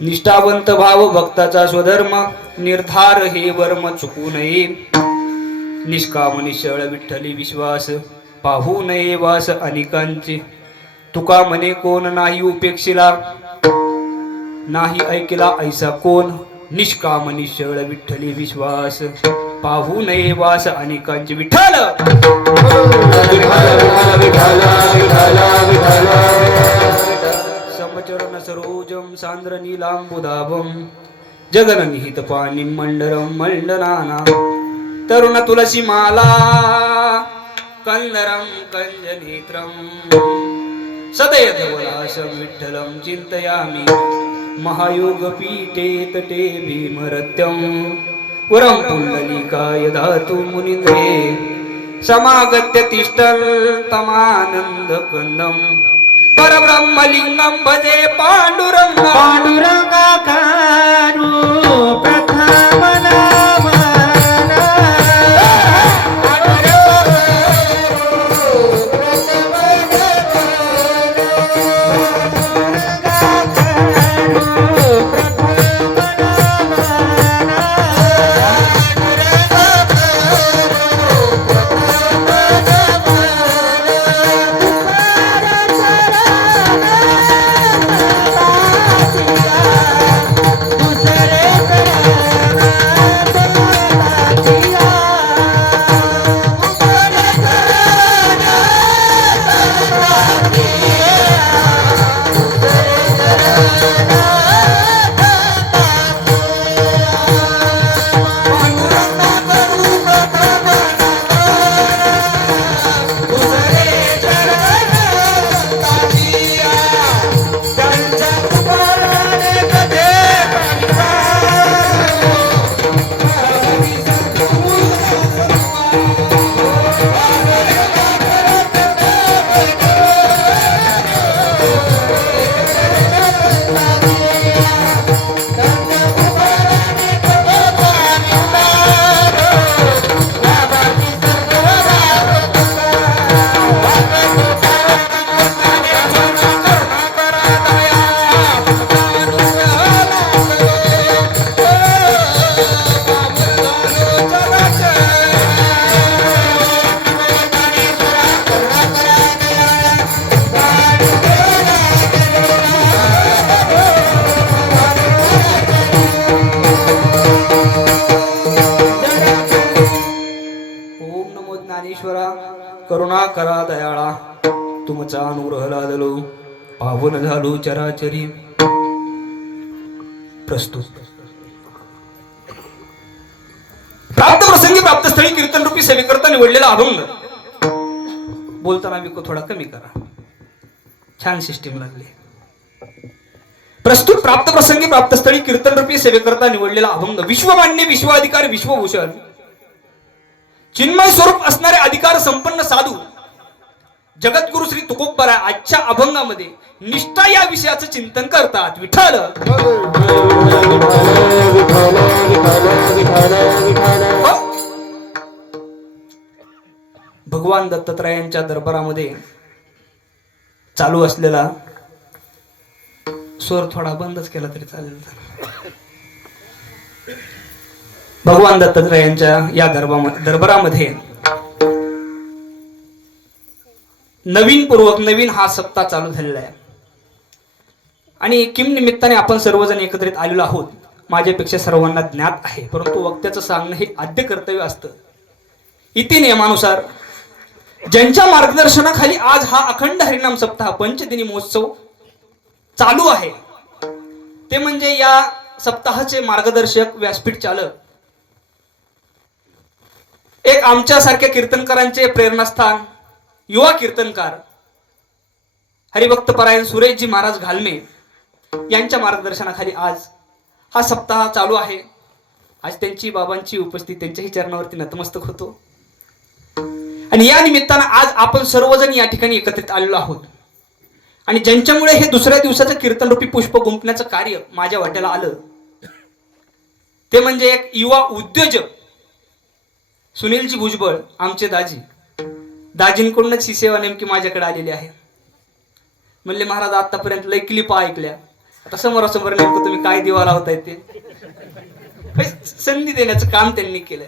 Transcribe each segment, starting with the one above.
निष्ठावंत भाव भक्ताचा स्वधर्म निर्धार हे वर्म चुकू नये. निष्काम निश्चळ विठ्ठली विश्वास पाहू नये वास अनेकांचे. तुका म्हणे कोण नाही उपेक्षिला नाही ऐकला ऐसा कोण. निष्काम निश्चळ विठ्ठली विश्वास पाहू नये वास अनेकांचे. विठ्ठल समचरण सरोजम सांद्र नीलांबुदाभम जगननिहित पाणी मंडरम मंडनाना. तरुण तुलसी माला कंदरम कंजनेत्रम सदय धवलासं विठ्ठलं चिंतयामि. महायोग पीठे तटे भीमरत्यं वरं पुंडलिकाय धातु मुनिन्द्रे. समागत्य तिष्ठन् तमानन्दकन्दं परब्रह्मलिङ्गं भजे पाण्डुरङ्गं. पांडुरंगाकारू प्रथम नाम करुणा करा दयाळा. तुमचा अनुग्रह लादलो पावन झालो चराचरी. प्रस्तुत प्राप्त प्रसंगी प्राप्त स्थळी कीर्तन रूपी सेवेकरता निवडलेला अभंग. बोलताना विको थोडा कमी करा. छान सिस्टीम लागली. प्रस्तुत प्राप्त प्रसंगी प्राप्त स्थळी कीर्तन रूपी सेवेकरता निवडलेला अभंग. विश्वमान्य विश्वाधिकारी विश्वभूषण चिन्मय स्वरूप असणारे अधिकार संपन्न साधू जगद्गुरु श्री तुकोबरा आजच्या अभंगामध्ये निष्ठा या विषयाचं चिंतन करतात. विठ्ठल भगवान दत्तात्रयांच्या दरबारामध्ये चालू असलेला स्वर थोडा बंदच केला तरी चालेल. भगवान दत्तात्रयांच्या या दरबारामध्ये नवीन हा सप्ताह चालू झालेला आहे आणि किम निमित्ताने आपण सर्वजण एकत्रित आलेलो आहोत. माझ्यापेक्षा सर्वांना ज्ञात आहे, परंतु वक्त्याचं सांगणं हे आद्य कर्तव्य असतं. इति नियमानुसार ज्यांच्या मार्गदर्शनाखाली आज हा अखंड हरिनाम सप्ताह पंचदिनी महोत्सव चालू आहे ते म्हणजे या सप्ताहाचे मार्गदर्शक व्यासपीठ चालक एक आमच्यासारख्या कीर्तनकारांचे प्रेरणास्थान युवा कीर्तनकार हरिभक्त परायण सुरेशजी महाराज घालमे यांच्या मार्गदर्शनाखाली आज हा सप्ताह चालू आहे. आज त्यांची बाबांची उपस्थिती त्यांच्याही चरणावरती नतमस्तक होतो आणि या निमित्तानं आज आपण सर्वजण या ठिकाणी एकत्रित आलेलो आहोत. आणि ज्यांच्यामुळे हे दुसऱ्या दिवसाचं कीर्तन रूपी पुष्प गुंफण्याचं कार्य माझ्या वाट्याला आलं ते म्हणजे एक युवा उद्योजक सुनीलजी भुजबळ आमचे दाजींकडूनच ही सेवा नेमकी माझ्याकडे आलेली आहे. म्हणले महाराज आतापर्यंत लय क्लिपा ऐकल्या आता समोरासमोर नेमकं तुम्ही काय दिवा लावताय ते संधी देण्याचं काम त्यांनी केलंय.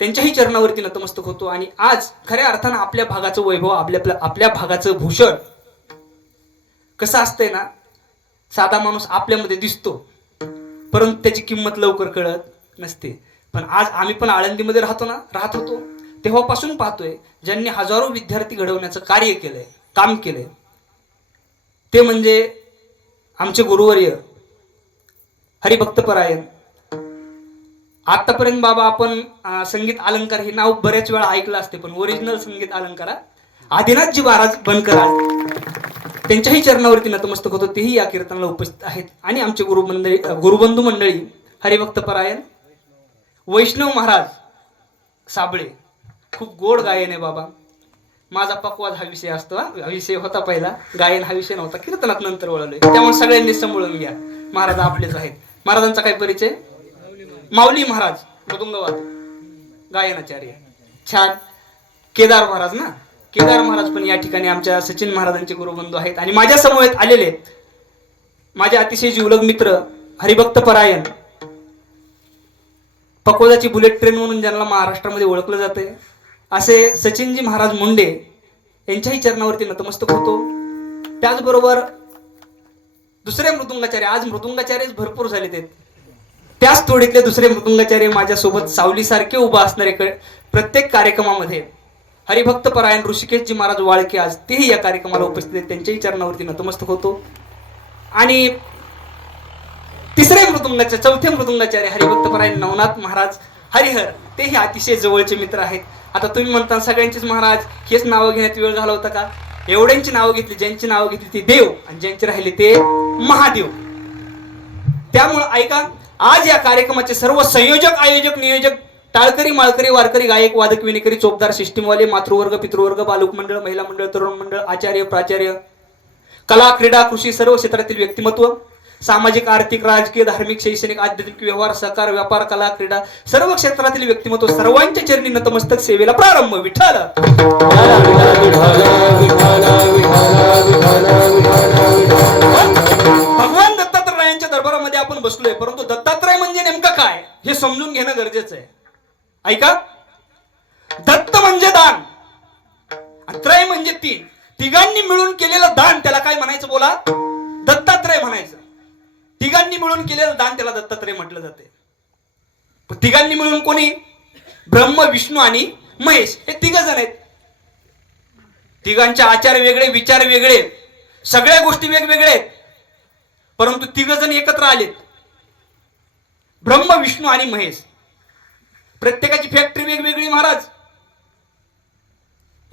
त्यांच्याही चरणावरती नतमस्तक होतो. आणि आज खऱ्या अर्थानं आपल्या भागाचं वैभव, आपल्या भागाचं भूषण कसं असतंय ना, साधा माणूस आपल्यामध्ये दिसतो परंतु त्याची किंमत लवकर कळत नसते. पण आज आम्ही पण आळंदीमध्ये राहत होतो तेव्हापासून पाहतोय ज्यांनी हजारो विद्यार्थी घडवण्याचं कार्य केलंय, काम केलंय, ते म्हणजे आमचे गुरुवर्य हरिभक्तपरायण. आतापर्यंत बाबा आपण संगीत अलंकार हे नाव बऱ्याच वेळा ऐकलं असते, पण ओरिजिनल संगीत अलंकारा आदिनाथजी महाराज बनकर त्यांच्याही चरणावरती नतमस्तक होतो. तेही या कीर्तनाला उपस्थित आहेत. आणि आमचे गुरुबंधू मंडळी हरिभक्तपरायण वैष्णव महाराज साबळे, खूप गोड गायन आहे बाबा. माझा पक्वाद हा विषय असतो, हा विषय होता पहिला, गायन हा विषय नव्हता, कीर्तनात नंतर वळलोय. त्यामुळे सगळ्यांनी सांभाळून घ्या. महाराज आपलेच आहेत. महाराजांचा काय परिचय? माऊली महाराज मृदुंगवाद गायनाचार्य. छान. केदार महाराज ना, केदार महाराज पण या ठिकाणी आमच्या सचिन महाराजांचे गुरुबंधू आहेत. आणि माझ्या समवेत आलेले माझे अतिशय जिवलग मित्र हरिभक्तपरायण, पकोदाची बुलेट ट्रेन म्हणून ज्यांना महाराष्ट्रामध्ये ओळखलं जाते असे सचिनजी महाराज मुंडे यांच्याही चरणावरती नतमस्तक होतो. त्याचबरोबर दुसरे मृदुंगाचार्य, आज मृदुंगाचार्यच भरपूर झाले ते, त्याच तोडीतले दुसरे मृदुंगाचार्य माझ्यासोबत सावलीसारखे उभा असणारे प्रत्येक कार्यक्रमामध्ये हरिभक्तपरायण ऋषिकेशजी महाराज वाळके आज तेही या कार्यक्रमाला उपस्थित आहेत. त्यांच्याही चरणावरती नतमस्तक होतो. आणि चौथे मृदुंगाचार्य हरिभक्तपरायण नवनाथ महाराज हरिहर, तेही अतिशय जवळचे मित्र आहेत. आता तुम्ही म्हणता सगळ्यांचीच महाराज हेच नावं घेण्यात वेळ घालवता का? एवढ्यांची नावं घेतली, ज्यांची नावं घेतली ते देव आणि ज्यांचे राहिले ते महादेव. त्यामुळं ऐका, आज या कार्यक्रमाचे सर्व संयोजक, आयोजक, नियोजक, टाळकरी, माळकरी, वारकरी, गायक, वादक, विनेकरी, चोपदार, सिस्टीमवाले, मातृवर्ग, पितृवर्ग, बालक मंडळ, महिला मंडळ, तरुण मंडळ, आचार्य, प्राचार्य, कला, क्रीडा, कृषी, सर्व क्षेत्रातील व्यक्तिमत्व, सामाजिक, आर्थिक, राजकीय, धार्मिक, शैक्षणिक, आध्यात्मिक, व्यवहार, सहकार, व्यापार, कला, क्रीडा, सर्व क्षेत्रातील व्यक्तिमत्व सर्वांच्या चरणी नतमस्तक. सेवेला प्रारंभ. विठ्ठल. भगवान दत्तात्रयांच्या दरबारामध्ये आपण बसलोय, परंतु दत्तात्रय म्हणजे नेमकं काय हे समजून घेणं गरजेचं आहे. ऐका, दत्त म्हणजे दान, त्रय म्हणजे तीन, तिघांनी मिळून केलेलं दान त्याला काय म्हणायचं? बोला. दत्तात्रय म्हणायचं. तिघांनी मिळून केलेलं दान त्याला दत्तात्रय म्हटलं जाते. तिघांनी मिळून कोणी? ब्रह्म, विष्णू आणि महेश, हे तिघ जण आहेत. तिघांचे आचार वेगळे, विचार वेगळे, सगळ्या गोष्टी वेगवेगळ्या आहेत, परंतु तिघ जण एकत्र आलेत. ब्रह्म, विष्णू आणि महेश. प्रत्येकाची फॅक्टरी वेगवेगळी महाराज.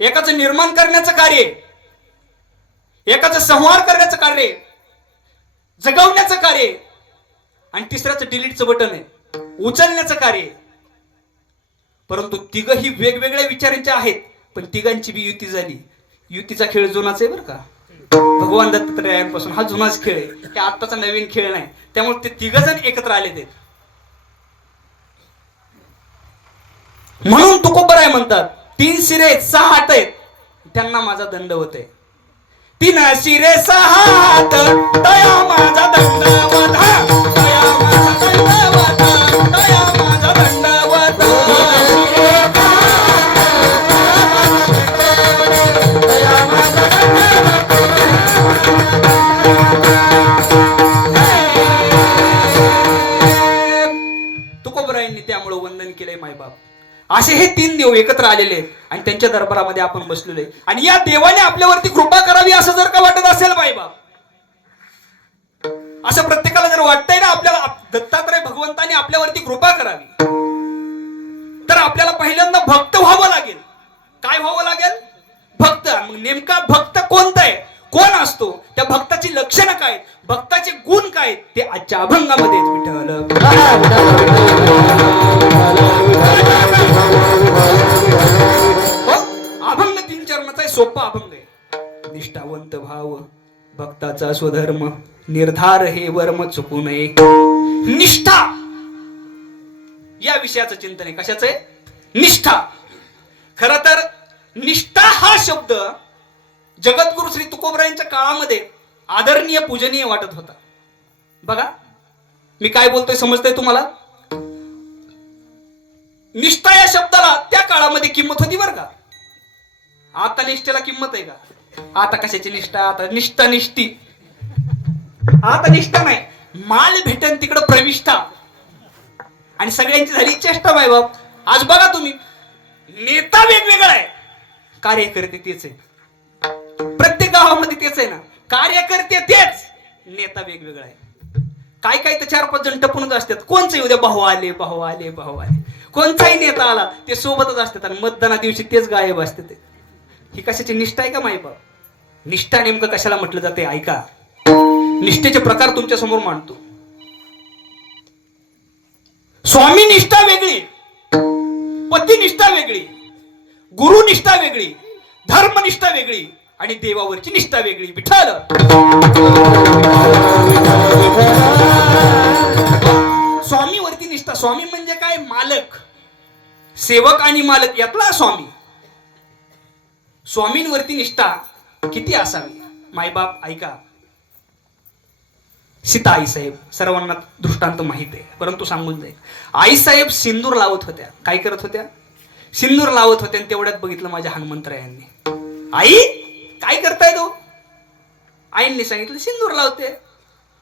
एकाचं निर्माण करण्याचं कार्य, एकाचं संहार करण्याचं कार्य, जगवण्याचं कार्य, आणि तिसऱ्याचं डिलीटचं बटन आहे, उचलण्याचं कार्य. परंतु तिघही वेगवेगळ्या विचारांचे आहेत, पण तिघांची बी युती झाली. युतीचा खेळ जुनाच आहे बरं का. भगवान दत्तात्रयांपासून हा जुनाच खेळ आहे, हे आत्ताचा नवीन खेळ नाही. त्यामुळे ते तिघ जण एकत्र आले ते. म्हणून तुकोबराय म्हणतात, 3 शिरे 6 हात आहेत, त्यांना माझा दंडवत आहे. 3 शिरे 6 हात, दया माझा दंडवत, दया माझा दंडवत, दया माझा दंडवत. तुकोबरायांनी त्यामुळे वंदन केलंय मायबाप. असे हे 3 देव एकत्र आलेले आहेत आणि त्यांच्या दरबारामध्ये आपण बसलेलो आहे. आणि या देवाने आपल्यावरती कृपा करावी असं जर का वाटत असेल मायबाप, असं प्रत्येकाला जर वाटतंय ना आपल्याला दत्तात्रय भगवंताने आपल्यावरती कृपा करावी, तर आपल्याला पहिल्यांदा भक्त व्हावं लागेल. काय व्हावं लागेल? भक्त. मग नेमका भक्त कोणता आहे, कोण असतो, त्या भक्ताची लक्षणं काय, भक्ताचे गुण काय, ते आजच्या अभंगामध्ये विठ्ठल. अभंग 3 चरणाचा सोपा अभंग आहे. निष्ठावंत भाव, भक्ताचा स्वधर्म, निर्धार हे वर्म चुकू नये. निष्ठा या विषयाचं चिंतन आहे. कशाचं आहे? निष्ठा. खर तर निष्ठा हा शब्द जगद्गुरु श्री तुकोबरायांच्या काळामध्ये आदरणीय पूजनीय वाटत होता. बघा मी काय बोलतोय समजतंय तुम्हाला. निष्ठा या शब्दाला त्या काळामध्ये किंमत होती बरं का. आता निष्ठेला किंमत आहे का? आता कशाची निष्ठा? आता निष्ठा निष्ठी. आता निष्ठा नाही, माल भेटन तिकडं प्रविष्ठा. आणि सगळ्यांची झाली चेष्टा माय बाप. आज बघा तुम्ही, नेता वेगवेगळा आहे, कार्यकर्ते तेच आहे. प्रत्येक गावामध्ये तेच आहे ना, कार्यकर्ते तेच, नेता वेगवेगळा आहे. काय काय तर 4-5 जण टपूनच असतात. कोणचं उद्या भाऊ आले भाऊ आले भाऊ आले. कोणताही नेता आला ते सोबतच असतात आणि मतदाना दिवशी तेच गायब असते. ही कशाची निष्ठा आहे का माई बाप? निष्ठा नेमकं कशाला म्हटलं जाते ऐका. निष्ठेचे प्रकार तुमच्या समोर मांडतो. स्वामी निष्ठा वेगळी, पती निष्ठा वेगळी, गुरु निष्ठा वेगळी, धर्मनिष्ठा वेगळी आणि देवावरची निष्ठा वेगळी. विठ्ठल स्वामीवरती निष्ठा. स्वामी म्हणजे काय? मालक, सेवक आणि मालक यातला स्वामी. स्वामींवरती निष्ठा किती असावी मायबाप ऐका. सीता आईसाहेब सर्वांना दृष्टांत माहित आहे, परंतु सांगून जाईल. आईसाहेब सिंदूर लावत होत्या. काय करत होत्या? सिंदूर लावत होत्या. आणि तेवढ्यात बघितलं माझ्या हनुमंतरायांनी, आई काय करताय तो? आईंनी सांगितलं सिंदूर लावते.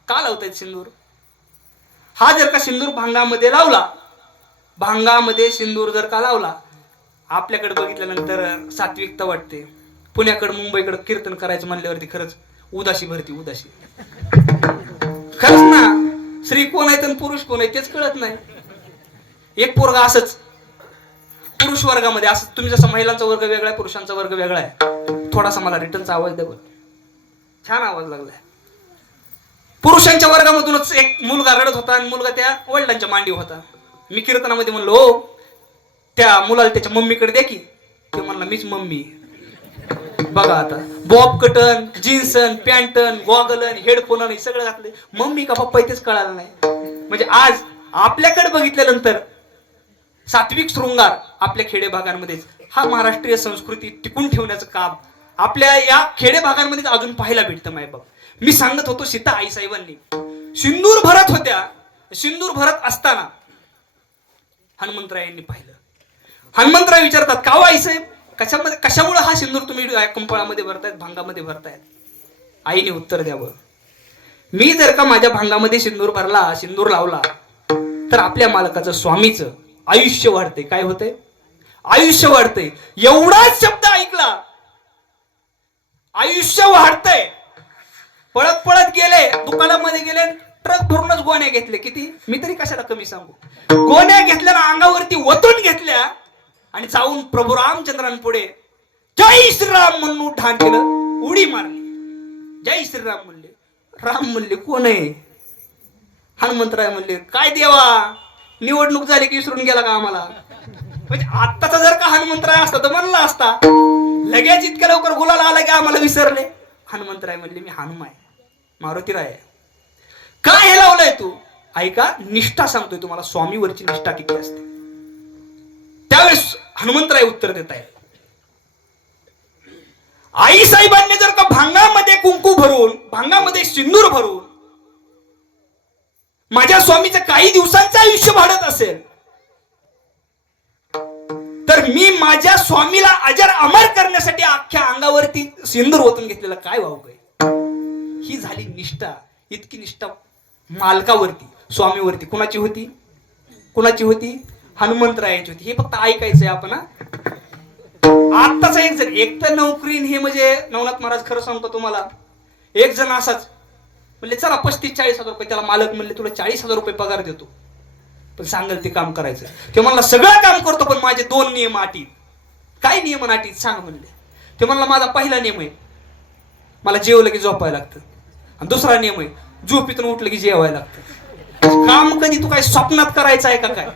का लावतायत सिंदूर? हा जर का सिंदूर भांगामध्ये लावला, भांगामध्ये सिंदूर जर का लावला, आपल्याकडे बघितल्यानंतर सात्विकता वाटते. पुण्याकडे मुंबईकडे कीर्तन करायचं म्हणल्यावरती खरंच उदासी भरती. उदासी खरंच ना. स्त्री कोण आहे तर पुरुष कोण आहे तेच कळत नाही. एक पोरगा असंच पुरुष वर्गामध्ये असं, तुम्ही जसं महिलांचा वर्ग वेगळा आहे, पुरुषांचा वर्ग वेगळा आहे. थोडासा मला रिटर्नचा आवाज द्या. छान आवाज लागलाय. पुरुषांच्या वर्गामधूनच एक मुलगा रडत होता आणि मुलगा त्या वडिलांच्या मांडी होता. मी कीर्तनामध्ये म्हणलो, हो त्या मुलाला त्याच्या मम्मीकडे द्या की. ते म्हणला मीच मम्मी. बघा आता बॉब कटन, जीन्सन, पॅन्टन, गॉगलन, हेडफोन हे सगळं घातले. मम्मी का पप्पा तेच कळालं नाही. म्हणजे आज आपल्याकडे बघितल्यानंतर सात्विक शृंगार आपल्या खेडे भागांमध्येच, हा महाराष्ट्रीय संस्कृती टिकून ठेवण्याचं काम आपल्या या खेडे भागांमध्ये अजून पाहायला भेटतं मायबाप. मी सांगत होतो सीता आईसाहेबांनी सिंदूर भरत होत्या. सिंदूर भरत असताना हनुमंतरायांनी पाहिलं. हनुमंतराय विचारतात, का आईसाहेब कशामुळे हा सिंदूर तुम्ही कंपाळामध्ये भरतायत, भांगामध्ये भरतायत? आईने उत्तर द्यावं, मी जर का माझ्या भांगामध्ये सिंदूर भरला, सिंदूर लावला, तर आपल्या मालकाचं स्वामीचं आयुष्य वाढते. काय होतंय? आयुष्य वाढतंय. एवढाच शब्द ऐकला, आयुष्य वाढतंय. पळत पळत गेले, दुकानामध्ये गेले, ट्रक भरूनच गोण्या घेतले. किती? मी तरी कशाला कमी सांगू. गोण्या घेतल्या ना, अंगावरती वतून घेतल्या आणि जाऊन प्रभू रामचंद्रांपुढे जय श्रीराम म्हणून ठाण केलं, उडी मारली. जय श्रीराम म्हणले. राम म्हणले कोण आहे? हनुमंतराय म्हणले काय देवा, निवडणूक झाली की विसरून गेला का आम्हाला? म्हणजे आत्ताचा जर का हनुमंतराय असता तर म्हणला असता, लगेच इतक्या लवकर गुलाल आला की आम्हाला विसरले. हनुमंतराय म्हणले मी हनुमान आहे, मारुतीराय आहे. काय हे लावलंय तू? ऐका, निष्ठा सांगतोय तुम्हाला, स्वामीवरची निष्ठा किती असते. त्यावेळेस हनुमंतराय उत्तर देत आहे, आई साहेबांनी जर का भांगामध्ये कुंकू भरून, भांगामध्ये सिंदूर भरून माझ्या स्वामीचं काही दिवसांचं आयुष्य वाढत असेल, तर मी माझ्या स्वामीला अजर अमर करण्यासाठी अख्ख्या अंगावरती सिंदूर ओतून घेतलेला काय वाव काय? ही झाली निष्ठा. इतकी निष्ठा मालकावरती, स्वामीवरती कुणाची होती? कुणाची होती? हनुमंतरायांची होती. हे फक्त ऐकायचंय आपण. आत्ताचा एक तर नोकरीन हे म्हणजे नवनाथ महाराज खरं सांगतो तुम्हाला, एक जण असाच म्हणले चला 35-40 हजार रुपये. त्याला मालक म्हणले तुला 40 हजार रुपये पगार देतो, पण सांगेल ते काम करायचं. ते म्हणला सगळं काम करतो पण माझे 2 नियम अटी. काय नियम आणि अटी सांग म्हणले. ते म्हणला माझा पहिला नियम आहे, मला जेवलं की झोपायला लागतं. आणि दुसरा नियम आहे, झोपेतून उठलं की जेवायला लागतं. काम कधी तू काय स्वप्नात करायचं आहे का? काय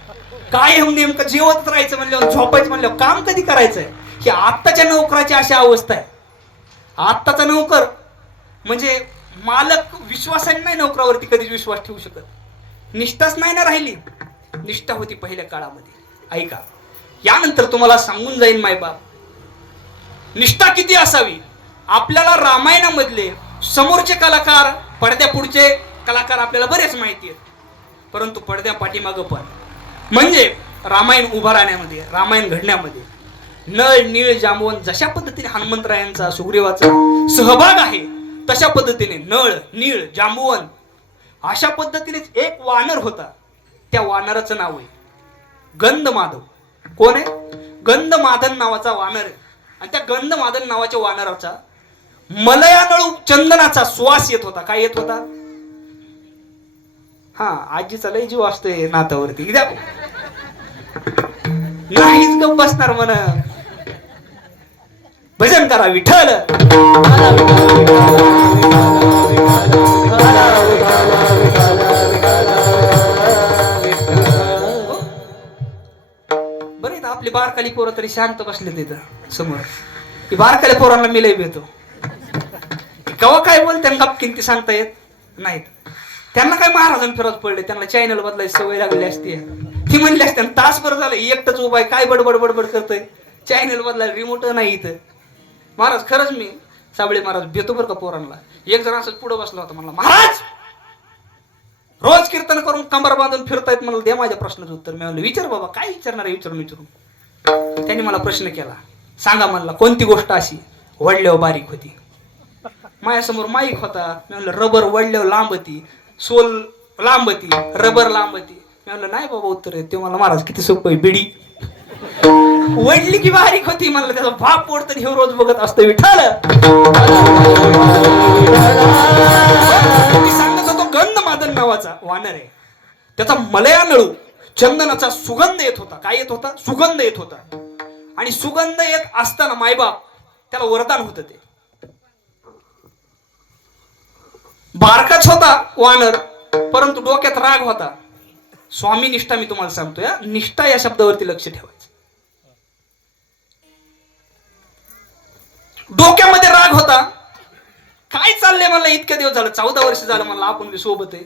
काय नेमकं जेवत राहायचं म्हणल्यावर, झोपायचं म्हणल्यावर काम कधी करायचंय? ही आत्ताच्या नोकराची अशी अवस्था आहे. आत्ताचा नोकर म्हणजे मालक विश्वासाने नाही नोकरावरती कधीच विश्वास ठेवू शकत. निष्ठाच नाही ना राहिली. निष्ठा होती पहिल्या काळामध्ये. ऐका, यानंतर तुम्हाला सांगून जाईन मायबाप निष्ठा किती असावी. आपल्याला रामायणामधले समोरचे कलाकार, पडद्या पुढचे कलाकार आपल्याला बरेच माहिती आहेत, परंतु पडद्या पाठीमागं पण म्हणजे रामायण उभा राहण्यामध्ये, रामायण घडण्यामध्ये नळ नीळ जांबवन जशा पद्धतीने हनुमंतरायांचा सुग्रीवाचा सहभाग आहे, तशा पद्धतीने नळ नीळ जांबवन अशा पद्धतीनेच एक वानर होता. त्या वानराचं नाव आहे गंधमाधव. कोण आहे? गंधमाधन नावाचा वानर आहे. आणि त्या गंधमाधन नावाच्या वानराचा मलयानळू चंदनाचा श्वास येत होता. काय येत होता? हा, आजीचा लय जीव असतोय नातावरती. नाहीच गप बसणार म्हण. भजन करा विठ्ठल. बरे आपली बारकाली पोरं तरी शांत बसले तिथं समोर. ही बारकाली पोरांना मी लय भेटतो. कवा काय बोलते गपकीन ती सांगता येत नाहीत. त्यांना काय महाराजांनी फिरत पडले, त्यांना चॅनल बदलायची सवय लागली असती. ती म्हणली असते तासभर झालं एकटच उभा आहे, काय बडबड बडबड करतोय, चॅनल बदलायला रिमोट नाही इथं. महाराज खरंच मी साबळे महाराज भेटतो बरं का पोरांना. एक जण असं पुढे बसला होता, म्हणला महाराज रोज कीर्तन करून कंबर बांधून फिरतायत, मला दे माझ्या प्रश्नाचं उत्तर. मी म्हणलं विचार बाबा, काय विचारणार आहे विचारून. त्यांनी मला प्रश्न केला, सांगा म्हणला कोणती गोष्ट अशी वडल्यावर बारीक होती. माझ्यासमोर माईक होता. मी म्हणलं रबर वडल्यावर लांब होती, सोल लांब होती, रबर लांब होती. मी म्हणलं नाही बाबा उत्तर आहे. ते मला महाराज किती सोपं आहे, बिडी वडली की बारीक होती. म्हणलं त्याचा भाप पोडतं हे रोज बघत असतं विठ्ठल. मी सांगत होतो गंधमादन नावाचा वानर आहे. त्याचा मलयानळू चंदनाचा सुगंध येत होता. काय येत होता? सुगंध येत होता. आणि सुगंध येत असताना मायबाप त्याला वरदान होतं. ते बारकाच होता वानर, परंतु डोक्यात राग होता. स्वामी निष्ठा मी तुम्हाला सांगतोय, निष्ठा या शब्दावरती लक्ष ठेवायचं. डोक्यामध्ये राग होता. काय चाललंय मला इतक्या दिवस झालं, 14 वर्ष झालं मला आपण बी सोबत आहे.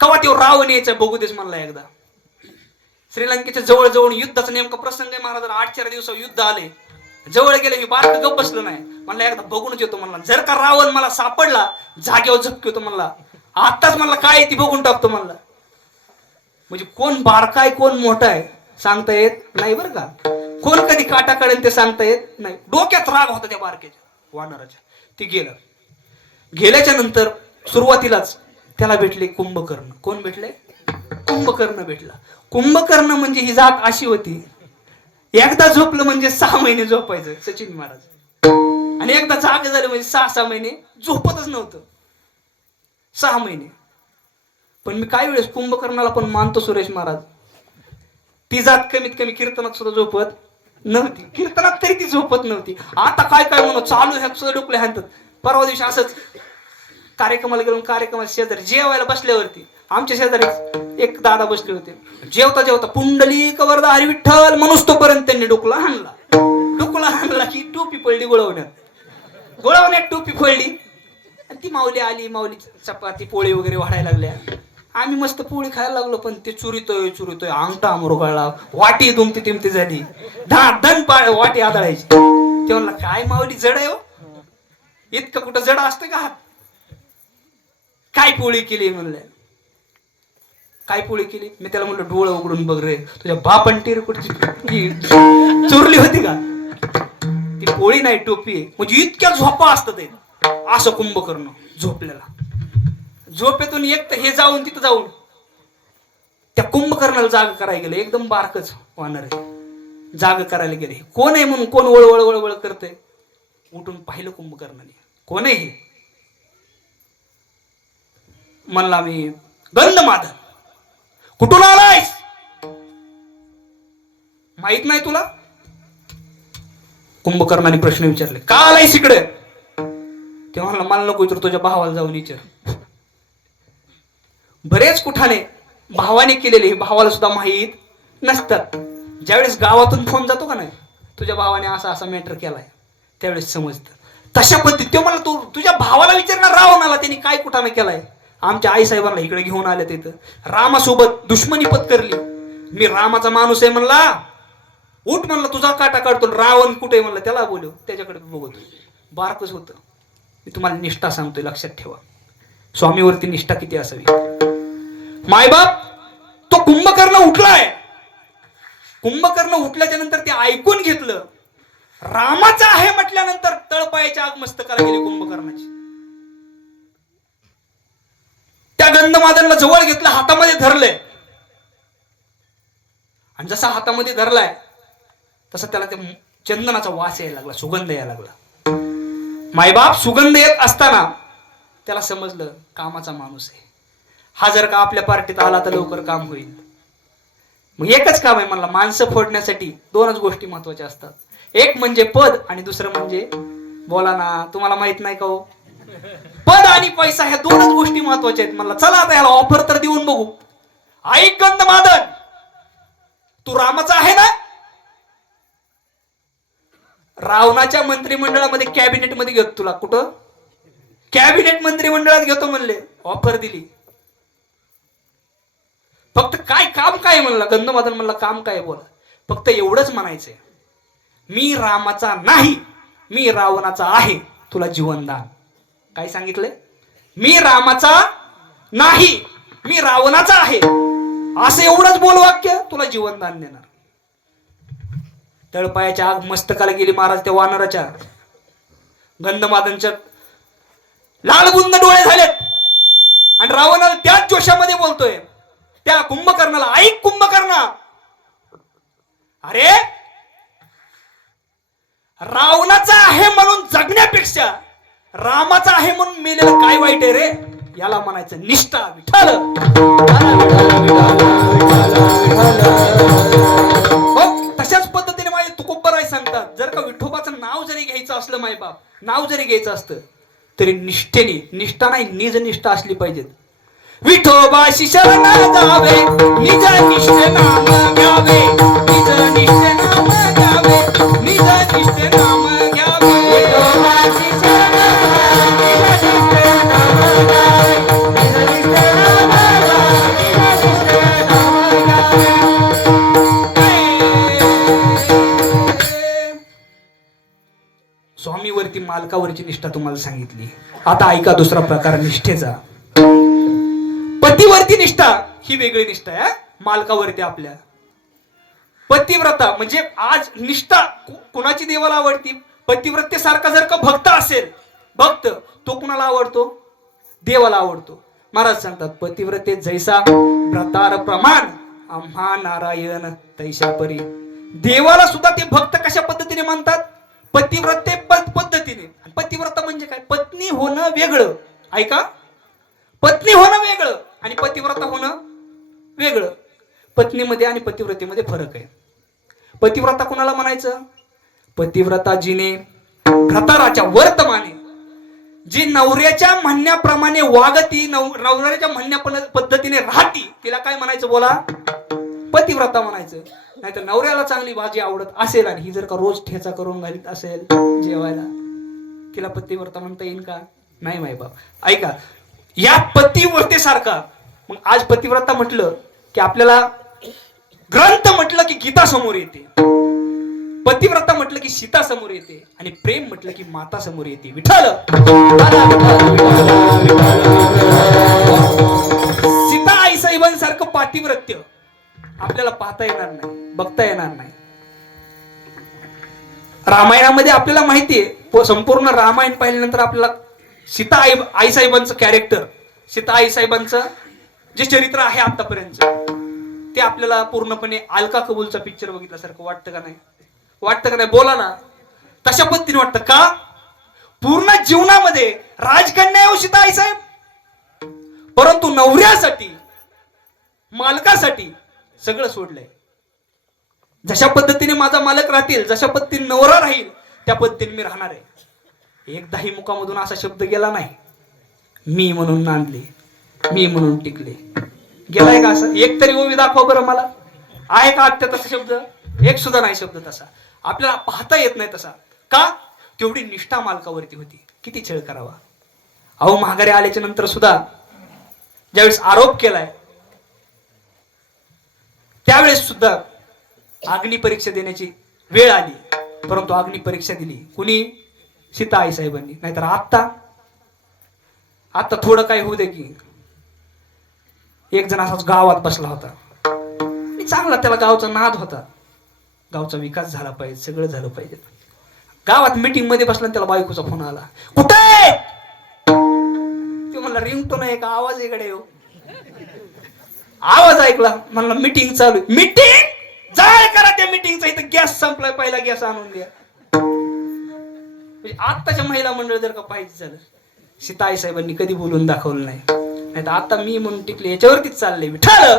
कवा तो रावण यायचा बघू देस म्हणला एकदा. श्रीलंकेच्या जवळ जवळ युद्धाचा नेमका प्रसंग आहे. महाराज 8-4 दिवसावर युद्ध आले. जवळ गेले मी बारक गप बसलं नाही. म्हणला एकदा बघूनच येतो म्हणला. जर का रावण मला सापडला जागेवर झपकी होतो म्हणला. आताच म्हणला काय ती बघून टाकतो म्हणला. म्हणजे कोण बारका आहे कोण मोठा आहे सांगता येत नाही बरं का. कोण कधी काटा काढेल ते सांगता येत नाही. डोक्यात राग होता त्या बारक्याच्या वानराच्या. ती गेल्याच्या नंतर सुरुवातीलाच त्याला भेटले कुंभकर्ण. कोण भेटले? कुंभकर्ण भेटला. कुंभकर्ण म्हणजे ही जात अशी होती, एकदा झोपलं म्हणजे 6 महिने झोपायचं सचिन महाराज. आणि एकदा जाग झालं म्हणजे 6 महिने झोपतच नव्हतं. 6 महिने. पण मी काही वेळेस कुंभकर्णाला पण मानतो सुरेश महाराज. ती जात कमीत कमी कीर्तनात सुद्धा झोपत नव्हती. कीर्तनात तरी ती झोपत नव्हती. आता काय काय म्हणून चालू ह्या सुद्धा डोकले हाणतात. परवा दिवशी असंच कार्यक्रमाला गेलो. कार्यक्रमात शेजारी जेवायला बसल्यावरती आमच्या शेजारी एक दादा बसले होते. जेवता जेवता पुंडलिक वरदा हरी विठ्ठल म्हणूस तोपर्यंत त्यांनी डोकला हाणला. डोकला हाणला की टोपी पडली गोळवण्यात टोपी पडली. ती माऊली आली. माऊली चपाती पोळी वगैरे वाढायला लागल्या. आम्ही मस्त पोळी खायला लागलो. पण ते चुरितोय अंगठा मुरगळला. वाटी दुमती तिमती झाली. धन वाटी आदळायची. ते म्हणला काय माऊली जड आहे हो, इतकं कुठं जड असतं का हात. काय पोळी केली म्हणलं. काय पोळी केली? मी त्याला म्हणलं डोळं उघडून बघ रे, तुझ्या बापन टिरकुटची चोरली होती का? ती पोळी नाही टोपी आहे. म्हणजे इतक्या झोपा असतात ते. असं कुंभकर्ण झोपलेला. झोपेतून एक तर हे जाऊन तिथं जाऊन त्या कुंभकर्णाला जाग करायला गेलं. एकदम बारकच वानर आहे. जाग करायला गेले. कोण आहे म्हणून कोण वळवळ वळवळ करतंय. उठून पाहिलं कुंभकर्णाने. कोण आहे हे? म्हणला मी गंधमाधन. कुठून आलायस? माहित नाही तुला? कुंभकर्णाने प्रश्न विचारले. का आलायस इकडे? ते म्हणला मला नको विचार, तुझ्या भावाला जाऊन विचार. बरेच कुठाने भावाने केलेले भावाला सुद्धा माहीत नसतात. ज्यावेळेस गावातून फोन जातो का नाही, तुझ्या भावाने असा असा मॅटर केलाय, त्यावेळेस समजतं. तशा पद्धतीत तो मला तू तुझ्या भावाला विचारणार रावणाला त्यांनी काय कुठाने केलाय. आमच्या आई साहेबांना इकडे घेऊन आले. तिथं रामासोबत दुश्मनी पत्करली. मी रामाचा माणूस आहे म्हणला. उठ म्हणलं तुझा काटा काढतो. रावण कुठे म्हणलं त्याला बोलव. त्याच्याकडे बघतो. बारकच होतं. मी तुम्हाला निष्ठा सांगतोय, लक्षात ठेवा. स्वामीवरती निष्ठा किती असावी. मायबाप तो कुंभकर्ण उठलाय. कुंभकर्ण उठल्याच्या नंतर ते ऐकून घेतलं. रामाचा आहे म्हटल्यानंतर तळपायाच्या आग मस्तकाला गेली कुंभकर्णाची. त्या गंधमादनला जवळ घेतलं, हातामध्ये धरलंय. आणि जसा हातामध्ये धरलाय तसा त्याला ते चंदनाचा वास यायला लागला, सुगंध यायला लागला. मायबाप सुगंध येत असताना त्याला समजलं कामाचा माणूस आहे हा. जर का आपल्या पार्टीत आला तर लवकर काम होईल. मग एकच काम आहे म्हणला, माणसं फोडण्यासाठी दोनच गोष्टी महत्वाच्या असतात. एक म्हणजे पद आणि दुसरं म्हणजे, बोला ना, तुम्हाला माहित नाही का हो, पद आणि पैसा, ह्या दोनच गोष्टी महत्वाच्या आहेत. म्हणला चला आता याला ऑफर तर देऊन बघू. ऐक गंधमादन, तू रामाचा आहे ना? रावणाच्या मंत्रिमंडळामध्ये, कॅबिनेट मध्ये घेतो तुला. कुठं? कॅबिनेट मंत्रिमंडळात घेतो म्हणले. ऑफर दिली. फक्त काय काम काय म्हणला गंधमादन. म्हणला काम काय बोला. फक्त एवढंच म्हणायचंय, मी रामाचा नाही, मी रावणाचा आहे, तुला जीवनदान. काय सांगितलंय? मी रामाचा नाही, मी रावणाचा आहे, असं एवढंच बोल वाक्य, तुला जीवनदान देणार. तळपायाच्या आग मस्तकाला गेली महाराज त्या वानराच्या. गंधमादनच्या लालबुंद डोळे झालेत. आणि रावणाला त्याच जोशामध्ये बोलतोय त्या कुंभकर्णाला, ऐक कुंभकर्णा, अरे रावणाचा आहे म्हणून जगण्यापेक्षा रामाचा आहे म्हणून मेलेलं काय वाईट आहे रे. याला म्हणायचं निष्ठा. विठ्ठल तशाच पद्धतीने माझे तुकोबराय सांगतात, जर का विठोबाचं नाव जरी घ्यायचं असलं, मायबाप नाव जरी घ्यायचं असतं तरी निष्ठेने, निष्ठा नाही निज निष्ठा असली पाहिजे. विठोबाशी शरण जावे, निज निष्ठे नाम घ्यावे, निज निष्ठे नाम घ्यावे, निज निष्ठे नाम घ्यावे. विठोबाशी शरण जावे, निज निष्ठे नाम घ्यावे, निज निष्ठे नाम घ्यावे, स्वामीवरती, मालकावरची निष्ठा तुम्हाला सांगितली. आता ऐका दुसरा प्रकार निष्ठेचा. पतीवरती निष्ठा ही वेगळी निष्ठा आहे. मालकावरती आपल्या पतिव्रता म्हणजे आज निष्ठा कुणाची देवाला आवडती. पतिव्रतेसारखा जर का भक्त असेल, भक्त तो कुणाला आवडतो? देवाला आवडतो. महाराज सांगतात, पतिव्रते जैसा व्रतार प्रमाण, आम्हा नारायण तैशा परी. देवाला सुद्धा ते भक्त कशा पद्धतीने मानतात? पतिव्रते पद्धतीने. पतिव्रता म्हणजे काय? पत्नी होणं वेगळं. ऐका, पत्नी होणं वेगळं आणि पतिव्रता होणं वेगळं. पत्नीमध्ये आणि पतिव्रतेमध्ये फरक आहे. पतिव्रता कुणाला म्हणायचं? पतिव्रता जिने घताराच्या वर्तमाने, जी नवऱ्याच्या म्हणण्याप्रमाणे वागती, नवऱ्याच्या म्हणण्या पद्धतीने राहती, तिला काय म्हणायचं बोला? पतिव्रता म्हणायचं. नाही तर नवऱ्याला चांगली भाजी आवडत असेल आणि ही जर का रोज ठेचा करून घालीत असेल जेवायला, तिला पतिव्रता म्हणता येईल का? नाही माय बाप. ऐका, या पतिव्रतेसारखा. मग आज पतिव्रता म्हटलं की आपल्याला ग्रंथ म्हटलं की गीता समोर येते, पतिव्रता म्हटलं की सीता समोर येते, आणि प्रेम म्हटलं की माता समोर येते. विठ्ठल सीता आई साहेबांसारखं पातिव्रत्य आपल्याला पाहता येणार नाही, बघता येणार नाही. रामायणामध्ये आपल्याला माहितीये, संपूर्ण रामायण पाहिल्यानंतर आपल्याला सीता आई साहेबांचं कॅरेक्टर, सीता आई साहेबांचं जे चरित्र आहे आतापर्यंत, ते आपल्याला पूर्णपणे अलका कबूलचा पिक्चर बघितल्यासारखं वाटतं का नाही? वाटतं का नाही? बोला ना. तशा पद्धतीने वाटतं का? पूर्ण जीवनामध्ये राजकन्या येऊ सीता आई साहेब, परंतु नवऱ्यासाठी, मालकासाठी सगळं सोडलंय. जशा पद्धतीने माझा मालक राहतील, जशा पद्धतीने नवरा राहील, त्या पद्धतीने मी राहणार आहे. एकदाही मुखामधून असा शब्द गेला नाही, मी म्हणून नांदले, मी म्हणून टिकले. गेलाय का असं? एक तरी ओवी दाखवा बरं मला. आहे का आत्या तसा शब्द? एक सुद्धा नाही शब्द तसा. आपल्याला पाहता येत नाही तसा. का? तेवढी निष्ठा मालकावरती होती. किती छळ करावा. अहो, माघारी आल्याच्या नंतर सुद्धा ज्यावेळेस आरोप केलाय, त्यावेळेस सुद्धा अग्नी परीक्षा देण्याची वेळ आली, परंतु अग्नी परीक्षा दिली कुणी? सीता आई साहेबांनी. नाहीतर आता आता थोडं काय होऊ दे की एक जण असाच गावात बसला होता आणि चांगला त्याला गावचा नाद होता, गावचा विकास झाला पाहिजे, सगळं झालं पाहिजे. गावात मीटिंग मध्ये बसला आणि त्याला बायकोचा फोन आला, कुठे ते म्हणला रिंगटोन आहे का आवाज इकडे येऊ. आवाज ऐकला, म्हणला मीटिंग चालू. मीटिंग जाय करा त्या मीटिंगचा, इथं गॅस संपलाय, पहिला गॅस आणून द्या. म्हणजे आत्ताच्या महिला मंडळ जर का पाहिजे झालं, सीताई साहेबांनी कधी बोलून दाखवलं नाही. नाही तर आता मी म्हणून टिकले याच्यावरतीच चालले. विठाल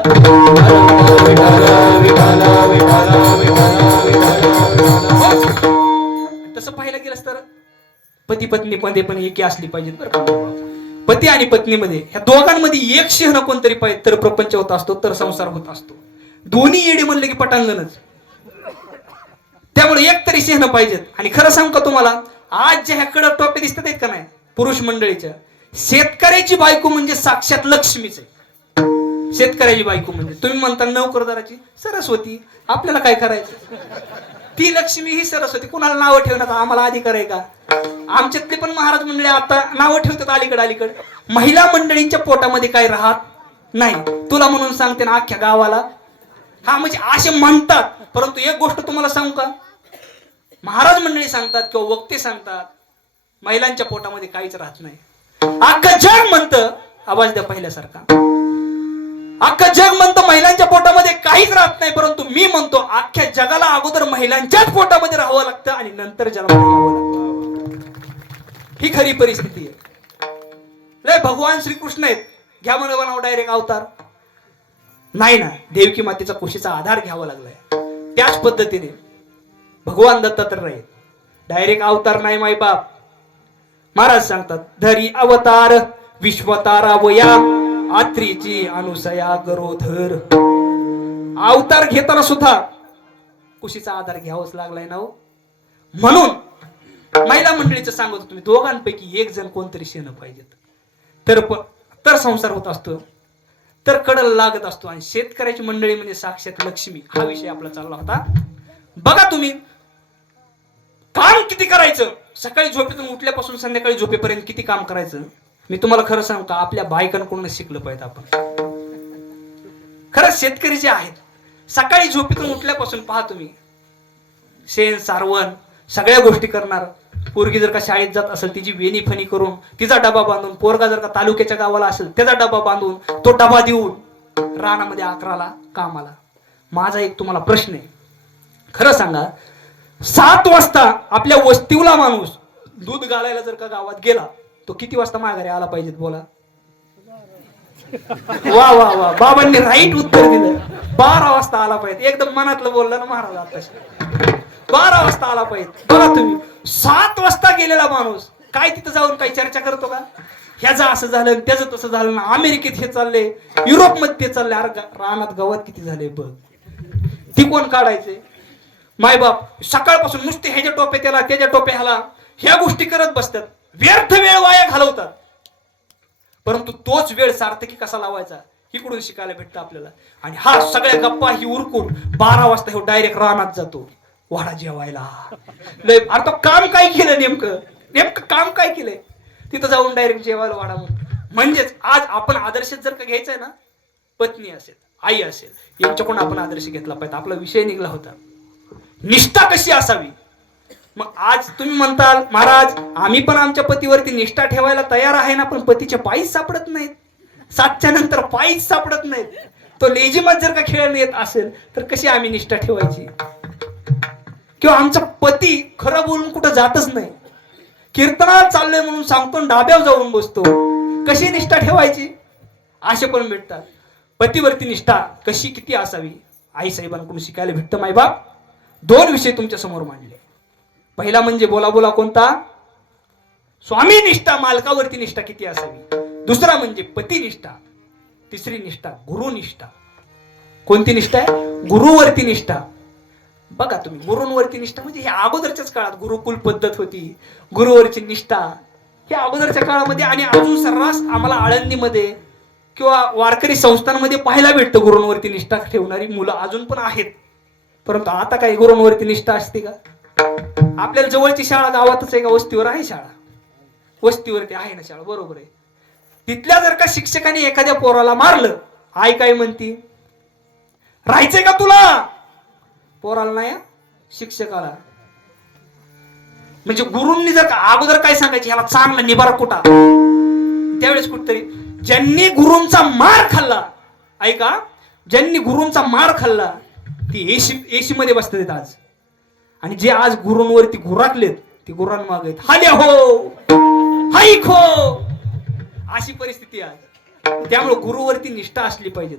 तसं पाहायला गेलं तर पती पत्नी मध्ये पण एकी असली पाहिजेत बरं का. पती आणि पत्नीमध्ये ह्या दोघांमध्ये एक शहर कोणतरी पाहिजे तर प्रपंच होत असतो, तर संसार होत असतो. दोन्ही येडे म्हणले की पटांगणच. त्यामुळे एक तरी शहर पाहिजेत. आणि खरं सांगू का तुम्हाला, आज ज्या ह्या कडक टोपे दिसतात आहेत का नाही पुरुष मंडळीच्या, शेतकऱ्याची बायको म्हणजे साक्षात लक्ष्मीच आहे. शेतकऱ्याची बायको म्हणजे तुम्ही म्हणता नोकरदाराची सरस्वती, आपल्याला काय करायचं. ती लक्ष्मी ही सरस्वती. कुणाला नावं ठेवण्याचा आम्हाला अधिकार आहे का. आमच्यातले पण महाराज मंडळी आता नावं ठेवतात अलीकड. महिला मंडळींच्या पोटामध्ये काय राहत नाही. तुला म्हणून सांगते ना अख्ख्या गावाला, हा म्हणजे असे म्हणतात. परंतु एक गोष्ट तुम्हाला सांगू का, महाराज मंडळी सांगतात किंवा वक्ते सांगतात महिलांच्या पोटामध्ये काहीच राहत नाही. अख्खं जग म्हणतं, आवाज द्या पहिल्यासारखा, अख्खं जग म्हणतं महिलांच्या पोटामध्ये काहीच राहत नाही. परंतु मी म्हणतो अख्ख्या जगाला अगोदर महिलांच्याच पोटामध्ये राहावं लागतं आणि नंतर जन्माला यावं लागतं. ही खरी परिस्थिती आहे. लय भगवान श्रीकृष्ण आहेत, घ्या म्हणून बनाव डायरेक्ट अवतार नाही ना. देवकी मातेचा कुशीचा आधार घ्यावा लागलाय. त्याच पद्धतीने भगवान दत्तात्रय डायरेक्ट अवतार नाही माय बाप. महाराज सांगतात, धरी अवतार विश्वतारा वया आत्रीची अनुसया गरोधर. अवतार घेताना सुद्धा कुशीचा आधार घ्यावाच लागलाय ना. म्हणून महिला मंडळीचं सांगत तुम्ही दोघांपैकी एक जण कोणतरी शेण पाहिजेत, तर संसार होत असतो, तर कडल लागत असतो. आणि शेतकऱ्याची मंडळी म्हणजे साक्षात लक्ष्मी. हा विषय आपला चालला होता. बघा तुम्ही काम किती करायचं, सकाळी झोपेतून उठल्यापासून संध्याकाळी झोपेपर्यंत किती काम करायचं. मी तुम्हाला खरं सांगू का, आपल्या बायकांकडून शिकलं पाहिजे आपण. खरंच शेतकरी जे आहेत, सकाळी झोपेतून उठल्यापासून पहा तुम्ही, शेण सारवण सगळ्या गोष्टी करणार. पोरगी जर का शाळेत जात असेल तिची वेणी फणी करून तिचा डबा बांधून, पोरगा जर का तालुक्याच्या गावाला असेल त्याचा डबा बांधून, तो डबा देऊन रानामध्ये 11ला कामाला. माझा एक तुम्हाला प्रश्न आहे, खरं सांगा, 7 वाजता आपल्या वस्तीला माणूस दूध घालायला जर का गावात गेला, तो किती वाजता माघारी आला पाहिजेत बोला. वा वा वा, बाबांनी राईट उत्तर दिलं. 12 वाजता आला पाहिजे. एकदम मनातलं बोललं ना महाराज आता. 12 वाजता आला पाहिजे. बघा तुम्ही, 7 वाजता गेलेला माणूस काय तिथं जाऊन काही चर्चा करतो का, ह्याचं असं झालं त्याचं तसं झालं ना, अमेरिकेत हे चाललंय, युरोपमध्ये ते चाललंय. अरे रानात गवत किती झाले बघ, ती कोण काढायचे. मायबाप सकाळपासून नुसते ह्याच्या टोप्या त्याला, त्याच्या टोप्या ह्याला, ह्या गोष्टी करत बसतात, व्यर्थ वेळ वाया घालवतात. परंतु तोच वेळ सार्थकी कसा लावायचा इकडून शिकायला भेटतं आपल्याला. आणि हा सगळ्या गप्पा ही उरकून 12 वाजता हे डायरेक्ट रानात जातो वाडा जेवायला. लय अरे तो काम काय केलं, नेमकं काम काय केलंय, तिथं जाऊन डायरेक्ट जेवायला वाडा. म्हणजेच आज आपण आदर्श जर का घ्यायचंय ना, पत्नी असेल, आई असेल, यांच्याकडून आपण आदर्श घेतला पाहिजे. आपला विषय निघला होता निष्ठा कशी असावी. मग आज तुम्ही म्हणताल महाराज आम्ही पण आमच्या पतीवरती निष्ठा ठेवायला तयार आहे ना, पण पतीचे पायीच सापडत नाहीत, 7च्या नंतर पायीच सापडत नाहीत. तो लेझिमात जर का खेळणं येत असेल तर कशी आम्ही निष्ठा ठेवायची. किंवा आमचा पती खरं बोलून कुठं जातच नाही, कीर्तनात चाललोय म्हणून सांगतो डाब्यावर जाऊन बसतो, कशी निष्ठा ठेवायची. असे पण भेटतात. पतीवरती निष्ठा कशी किती असावी आई साहेबांकडून शिकायला भेटतं. मायबाप 2 विषय तुमच्या समोर मांडले. पहिला म्हणजे बोला बोला कोणता, स्वामी निष्ठा, मालकावरती निष्ठा किती असावी. दुसरा म्हणजे पती निष्ठा. तिसरी निष्ठा गुरुनिष्ठा. कोणती निष्ठा आहे, गुरुवरती निष्ठा. बघा तुम्ही, गुरुंवरती निष्ठा म्हणजे हे अगोदरच्याच काळात गुरुकुल पद्धत होती, गुरुवरची निष्ठा हे अगोदरच्या काळामध्ये. आणि अजून सर्रास आम्हाला आळंदीमध्ये किंवा वारकरी संस्थांमध्ये पाहायला भेटतं गुरुंवरती निष्ठा ठेवणारी मुलं अजून पण आहेत. परंतु आता काही गुरुंवरती निष्ठा असते का. आपल्याला जवळची शाळा गावातच आहे का, वस्तीवर आहे शाळा, वस्तीवरती आहे ना शाळा, बरोबर आहे. तिथल्या जर का शिक्षकाने एखाद्या पोराला मारलं, आई काय म्हणती, राहायचंय का तुला? पोराला नाही हं, शिक्षकाला. म्हणजे गुरूंनी जर का अगोदर काय सांगायचे, ह्याला चांगला निबारा कुठा. त्यावेळेस कुठतरी ज्यांनी गुरूंचा मार खाल्ला, ऐका, ज्यांनी गुरूंचा मार खाल्ला ती एसी मध्ये बसतात आज. आणि जे आज गुरूंवरती गुराकलेत ते गुरांमागे हाल्या हो हाईक हो, अशी परिस्थिती आहे आज. त्यामुळे गुरुवरती निष्ठा असली पाहिजे,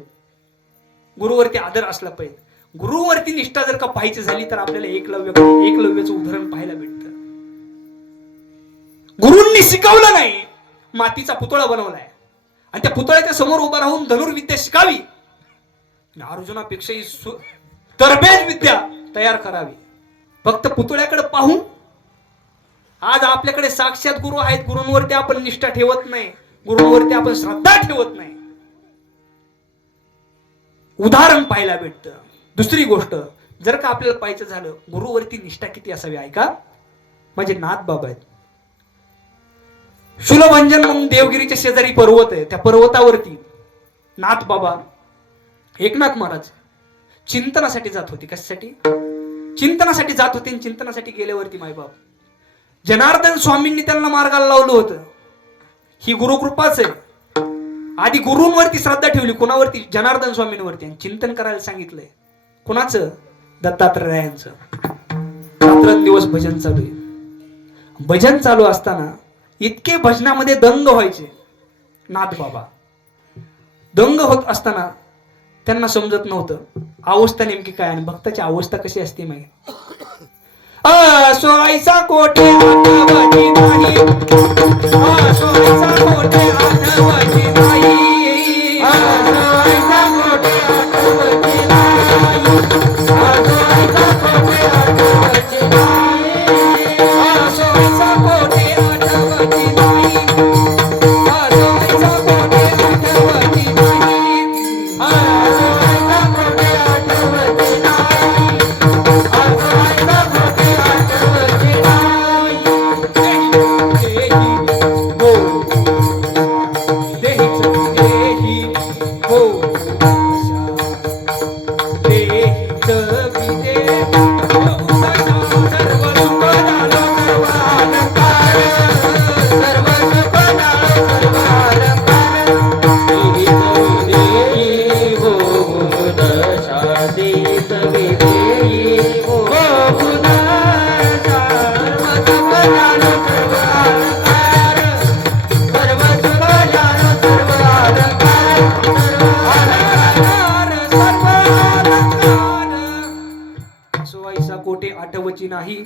गुरुवरती आदर असला पाहिजे. गुरुवरती निष्ठा जर का पाहायची झाली तर आपल्याला एकलव्याचं उदाहरण पाहायला भेटतं. गुरूंनी शिकवलं नाही, मातीचा पुतळा बनवलाय आणि त्या पुतळ्याच्या समोर उभा राहून धनुर्विद्या शिकावी, अर्जुनापेक्षाही तरबेज विद्या तयार करावी. फक्त पुतळ्याकडे पाहून आज आपल्याकडे साक्षात गुरु आहेत, गुरूंवरती आपण निष्ठा ठेवत नाही, गुरूंवरती आपण श्रद्धा ठेवत नाही. उदाहरण पाहायला भेटतं. दुसरी गोष्ट, जर का आपल्याला पाहायचं झालं गुरुवरती निष्ठा किती असावी, ऐका, म्हणजे नाथ बाबा आहेत. शूलभंजन म्हणून देवगिरीच्या शेजारी पर्वत आहे, त्या पर्वतावरती नाथ बाबा एकनाथ महाराज चिंतनासाठी जात होते. कशासाठी? चिंतनासाठी जात होते. चिंतनासाठी गेल्यावरती मायबाप जनार्दन स्वामींनी त्यांना मार्गाला लावलं होतं. ही गुरुकृपाच आहे. आधी गुरूंवरती श्रद्धा ठेवली, कोणावरती? जनार्दन स्वामींवरती. आणि चिंतन करायला सांगितलंय. कोणाचं? दत्तात्रयांचं. रात्रंदिवस भजन चालू आहे. भजन चालू असताना इतके भजनामध्ये दंग व्हायचे नाथ बाबा. दंग होत असताना त्यांना समजत नव्हतं अवस्था नेमकी काय आणि भक्ताची अवस्था कशी असते माहिती. सोयीचा कोठे आठवती नाही, सोयीचा कोठे आठवती नाही, सोयीचा कोठे आठवती नाही, सोयीचा कोठे आठवती नाही, सोयीचा कोठे आठवती नाही, सोयीचा कोठे आठवती नाही, सोयीचा कोठे आठवती नाही, सोयीचा कोठे आठवती नाही. देही हो देहीच विदे सर्व सुख झालो सर्व अलंकार, सर्व सुख झालो सर्व अलंकार. देहीच विदेही हो दशा, देहीच विदेही हो गुणदशा, सर्व सुख झालो सर्व अलंकार, सर्व सुख झालो सर्व अलंकार, सर्व अलंकार, सर्व अलंकार. सोयीचा कोठे आठवची नाही,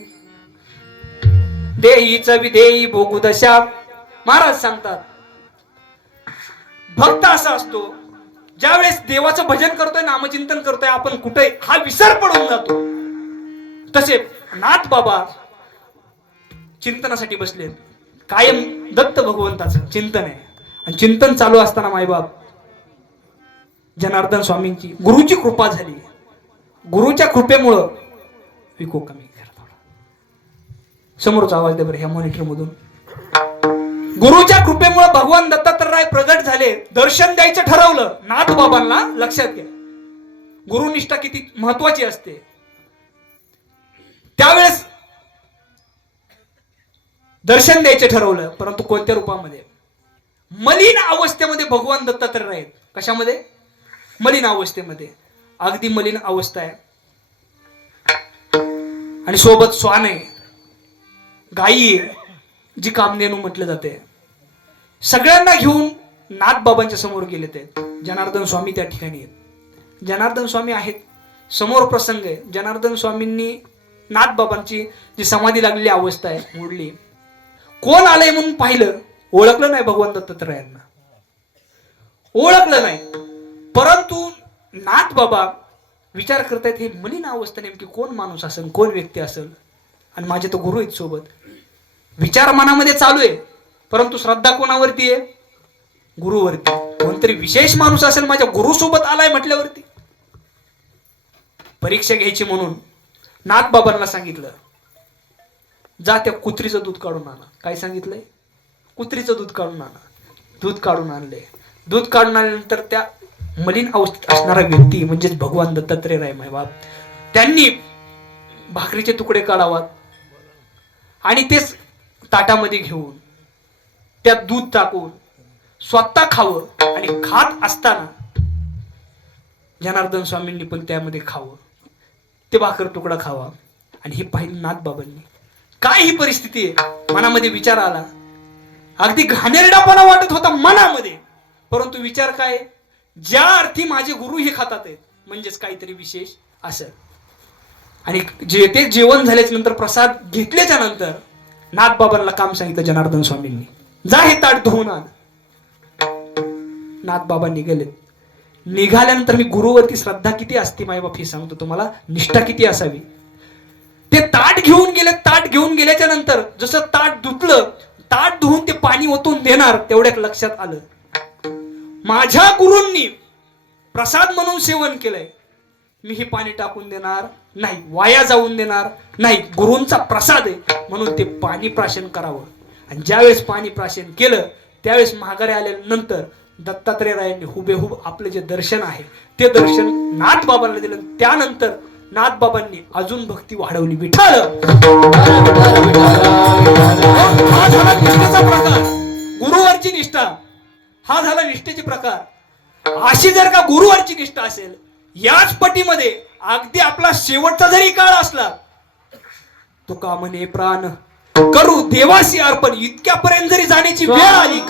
देहीच विदेही भोगू दशा. महाराज सांगतात भक्त असा असतो ज्यावेळेस देवाचं भजन करतोय, नामचिंतन करतोय, आपण कुठे हा विसर पडून जातो. तसे नाथ बाबा चिंतनासाठी बसले. कायम दत्त भगवंताचं चिंतन आहे. आणि चिंतन चालू असताना मायबाप जनार्दन स्वामींची गुरुची कृपा झाली. गुरुच्या कृपेमुळं विको कमी करा. समोरचा आवाज दे बरं ह्या मॉनिटर मधून. गुरुच्या कृपेमुळे भगवान दत्तात्रय प्रगट झाले. दर्शन द्यायचं ठरवलं नाथ बाबांना. लक्षात घ्या गुरुनिष्ठा किती महत्वाची असते. त्यावेळेस दर्शन द्यायचं ठरवलं, परंतु कोणत्या रूपामध्ये? मलिन अवस्थेमध्ये भगवान दत्तात्रय आहेत. कशामध्ये? मलिन अवस्थेमध्ये. अगदी मलिन अवस्था आहे आणि सोबत श्वान आहे, गायी आहे, जी कामधेनू म्हटलं जाते. सगळ्यांना घेऊन नाथ बाबांच्या समोर गेले ते. जनार्दन स्वामी त्या ठिकाणी आहेत. जनार्दन स्वामी आहेत. समोर प्रसंग आहे. जनार्दन स्वामींनी नाथ बाबांची जी समाधी लागलेली अवस्था आहे मोडली. कोण आलंय म्हणून पाहिलं, ओळखलं नाही भगवान दत्तात्रयांना, ओळखलं नाही. परंतु नाथ बाबा विचार करतायत हे मलिन अवस्था नेमकी कोण माणूस असेल, कोण व्यक्ती असेल. आणि माझे तर गुरु आहेत सोबत. विचार मनामध्ये चालू आहे, परंतु श्रद्धा कोणावरती आहे? गुरुवरती. कोणतरी विशेष माणूस असेल माझ्या गुरु सोबत आलाय म्हटल्यावरती. परीक्षा घ्यायची म्हणून नाथ बाबांना सांगितलं जा त्या कुत्रीचं दूध काढून आणा. काय सांगितलंय? कुत्रीचं दूध काढून आणा. दूध काढून आणले. दूध काढून आणल्यानंतर त्या मलिन अवस्थेत असणारा व्यक्ती म्हणजेच भगवान दत्तात्रय राय मायबाप त्यांनी भाकरीचे तुकडे काढावात आणि तेच ताटामध्ये घेऊन त्यात दूध टाकून स्वतः खावं आणि खात असताना जनार्दन स्वामींनी पण त्यामध्ये खावं, ते भाकर तुकडा खावा. आणि हे पाहिलं नाथबाबांनी. काय ही परिस्थिती आहे, मनामध्ये विचार आला. अगदी घाणेरडापणा वाटत होता मनामध्ये, परंतु विचार काय, ज्या अर्थी माझे गुरु हे खातात आहेत म्हणजेच काहीतरी विशेष असेल. आणि जे ते जेवण झाल्याच्या नंतर प्रसाद घेतल्याच्या नंतर नाथबाबांना काम सांगितलं जनार्दन स्वामींनी, जा हे ताट धुवून आण. नाथबाबा निघालेत. निघाल्यानंतर मी गुरुवरती श्रद्धा किती असते मायबाप हे सांगतो तुम्हाला, निष्ठा किती असावी. ते ताट घेऊन गेले. ताट घेऊन गेल्याच्या नंतर जसं ताट धुतलं, ताट धुवून ते पाणी ओतून देणार, तेवढ्यात लक्षात आलं माझ्या गुरूंनी प्रसाद म्हणून सेवन केलंय, मी हे पाणी टाकून देणार नाही, वाया जाऊन देणार नाही. गुरूंचा प्रसाद आहे म्हणून ते पाणी प्राशन करावं. आणि ज्यावेळेस पाणी प्राशन केलं त्यावेळेस माघारी आल्यानंतर दत्तात्रय रायांनी हुबेहूब आपले जे दर्शन आहे ते दर्शन नाथबाबांना दिलं. त्यानंतर नाथबाबांनी अजून भक्ती वाढवली. विठ्ठल हा झाला निष्ठेचा प्रकार, गुरुवरची निष्ठा हा झाला निष्ठेचे प्रकार. अशी जर का गुरुवरची निष्ठा असेल, याच पटीमध्ये अगदी आपला शेवटचा जरी काळ असला, तो का म्हणे प्राण करू देवासी अर्पण, इतक्यापर्यंत जरी जाण्याची वेळ आली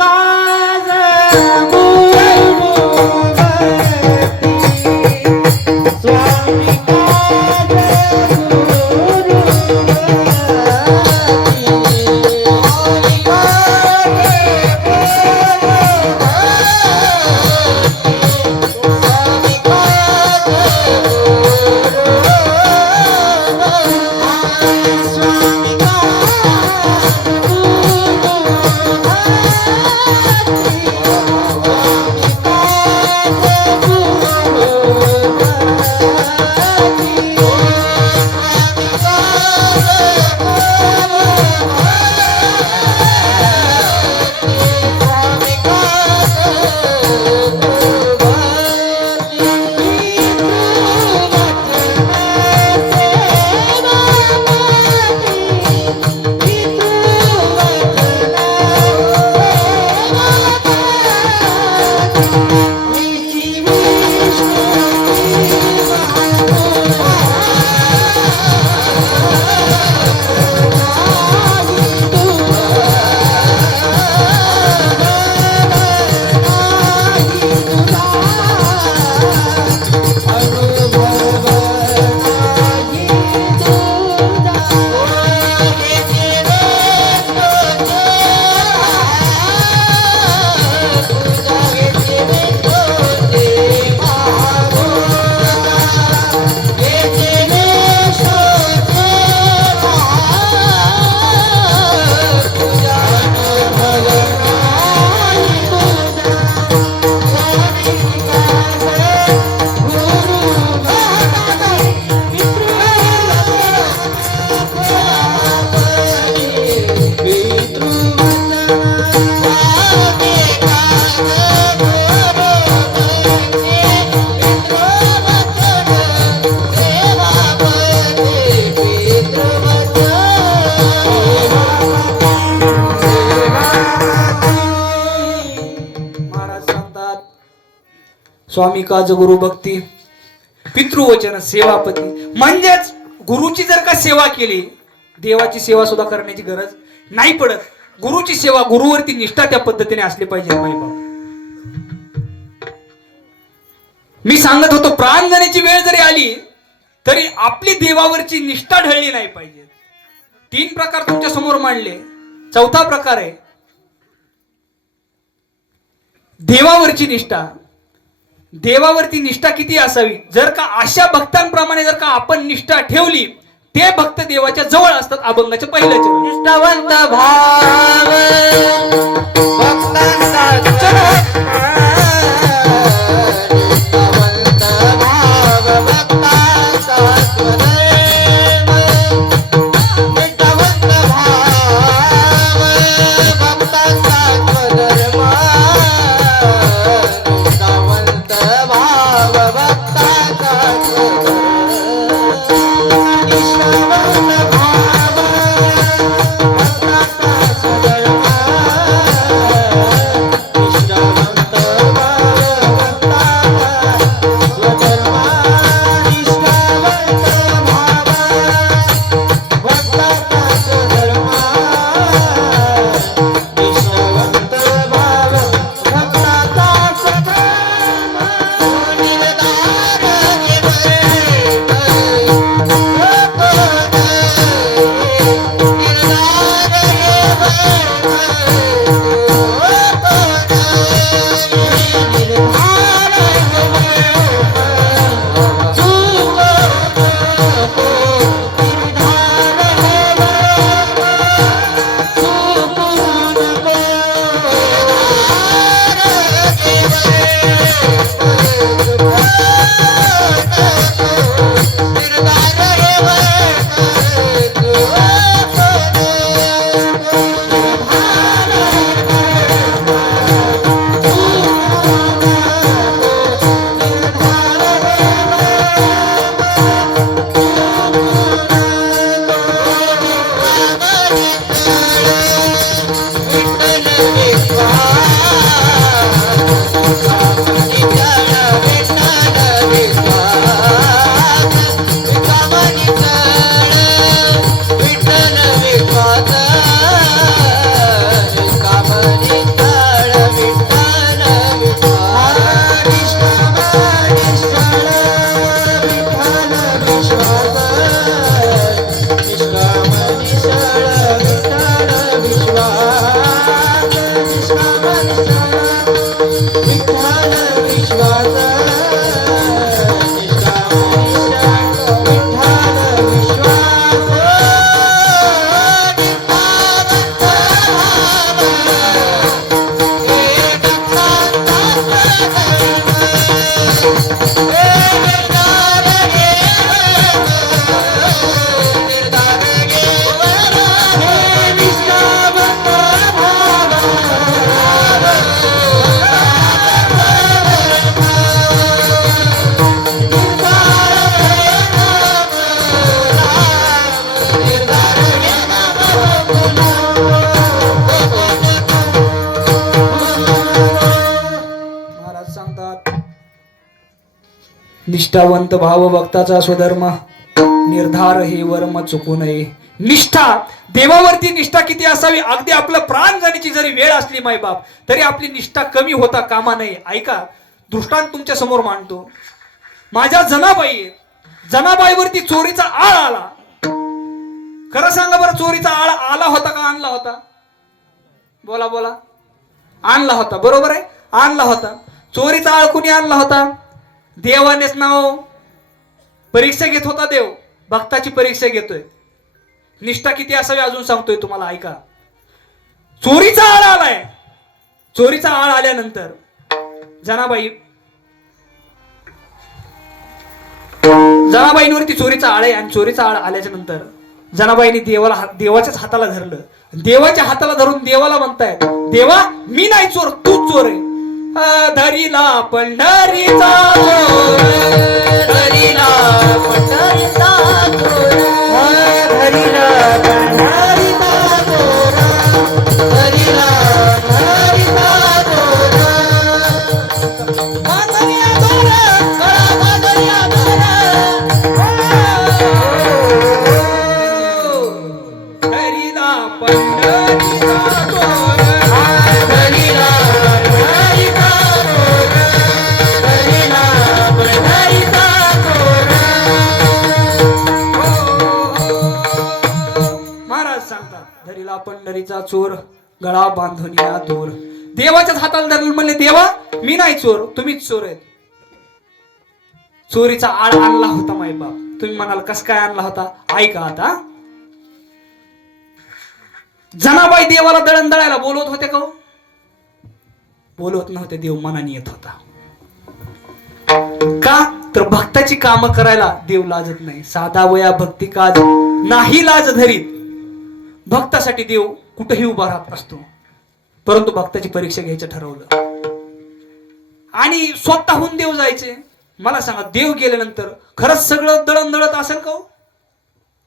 स्वामी काज गुरु भक्ती पितृवचन सेवापती. म्हणजेच गुरुची जर का सेवा केली, देवाची सेवा सुद्धा करण्याची गरज नाही पडत. गुरुची सेवा, गुरुवरती निष्ठा त्या पद्धतीने असली पाहिजे. मी सांगत होतो, प्राण जाण्याची वेळ जरी आली तरी आपली देवावरची निष्ठा ढळली नाही पाहिजे. 3 प्रकार तुमच्या समोर मांडले. चौथा प्रकार आहे देवावरची निष्ठा. देवावरती निष्ठा किती असावी, जर का अशा भक्तांप्रमाणे जर का आपण निष्ठा ठेवली, ते भक्त देवाच्या जवळ असतात. अभंगाच्या पहिल्या चरण निष्ठावंत भाव भक्तांचा स्वधर्म महाराज सांगतात, निष्ठावंत भाव भक्ताचा स्वधर्म, निर्धार हे वर्म चुकू नये. निष्ठा, देवावरती निष्ठा किती असावी. अगदी आपलं प्राण जाण्याची जरी वेळ असली मायबाप, तरी आपली निष्ठा कमी होता कामा नये. ऐका, दृष्टांत तुमच्या समोर मांडतो. माझ्या जनाबाईवरती चोरीचा आळ आला. खरं सांगा बरं, चोरीचा आळ आला होता का आणला होता? बोला बोला. आणला होता, बरोबर आहे, आणला होता. चोरीचा आळ कुणी आणला होता? देवानेच नाव. परीक्षा घेत होता देव, भक्ताची परीक्षा घेतोय. निष्ठा किती असावी अजून सांगतोय तुम्हाला, ऐका. चोरीचा आळ आलाय. चोरीचा आळ आल्यानंतर जनाबाईंवरती चोरीचा आळ आहे. आणि चोरीचा आळ आल्याच्या नंतर जनाबाईंनी देवाच्याच हाताला धरलं. देवाच्या हाताला धरून देवाला म्हणतायत, देवा मी नाही चोर, तूच चोर आहे. धरीला पंढरीचा चोर, धरीला पंढरीचा चोर, धरीला पंढरीचा चोर, धरीला पंढरीचा चोर. माधुर्या चोर, कळा माधुर्या चोर. धरीला पंढरीचा चोर, धरीला पंढरीचा चोर, धरीला पंढरीचा चोर. महाराज सांगतात, धरीला पंढरीचा चोर, गळा बांधून या दूर. देवाच्याच हाताला धरलं, म्हणले देवा मी नाही चोर, तुम्हीच चोर आहेत. चोरीचा आळ आणला होता मायबाप. तुम्ही म्हणाल कस काय आणला होता? ऐका आता. जनाबाई देवाला दळण दळायला बोलवत होते का? बोलवत नव्हते, देव मनाने येत होता. का तर भक्ताची कामं करायला देव लाजत नाही. साधा वया भक्ती काज नाही लाज धरीत. भक्तासाठी देव कुठेही उभा राहत असतो. परंतु भक्ताची परीक्षा घ्यायचं ठरवलं आणि स्वतःहून देव जायचे. मला सांगा, देव गेल्यानंतर खरंच सगळं दळण दळत असेल का?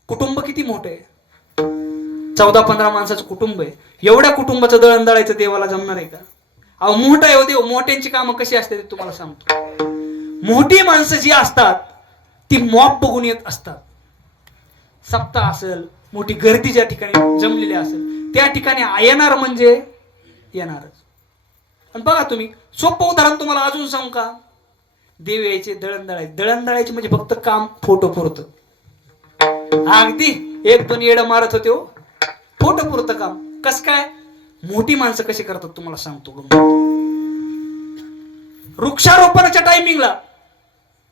कुटुंब किती मोठे आहे, 14-15 माणसाचं कुटुंब आहे. एवढ्या कुटुंबाचं दळण दळायचं देवाला जमणार आहे का? अहो मोठा आहे देव. मोठ्यांची कामं कशी असते ते तुम्हाला सांगतो. मोठी माणसं जी असतात ती मॉप बघून येत असतात. सप्ताह असेल, मोठी गर्दी ज्या ठिकाणी जमलेली असेल त्या ठिकाणी येणार म्हणजे येणारच. आणि बघा तुम्ही, सोपं उदाहरण तुम्हाला अजून सांगू का? देव यायचे, दळण दळायचे. दळण दळायचे म्हणजे फक्त काम फोटो पुरतं. अगदी 1-2 येडं मारत होते हो, फोटो पुरतं काम. कस काय? मोठी माणसं कशी करतात तुम्हाला सांगतो. वृक्षारोपणाच्या टायमिंगला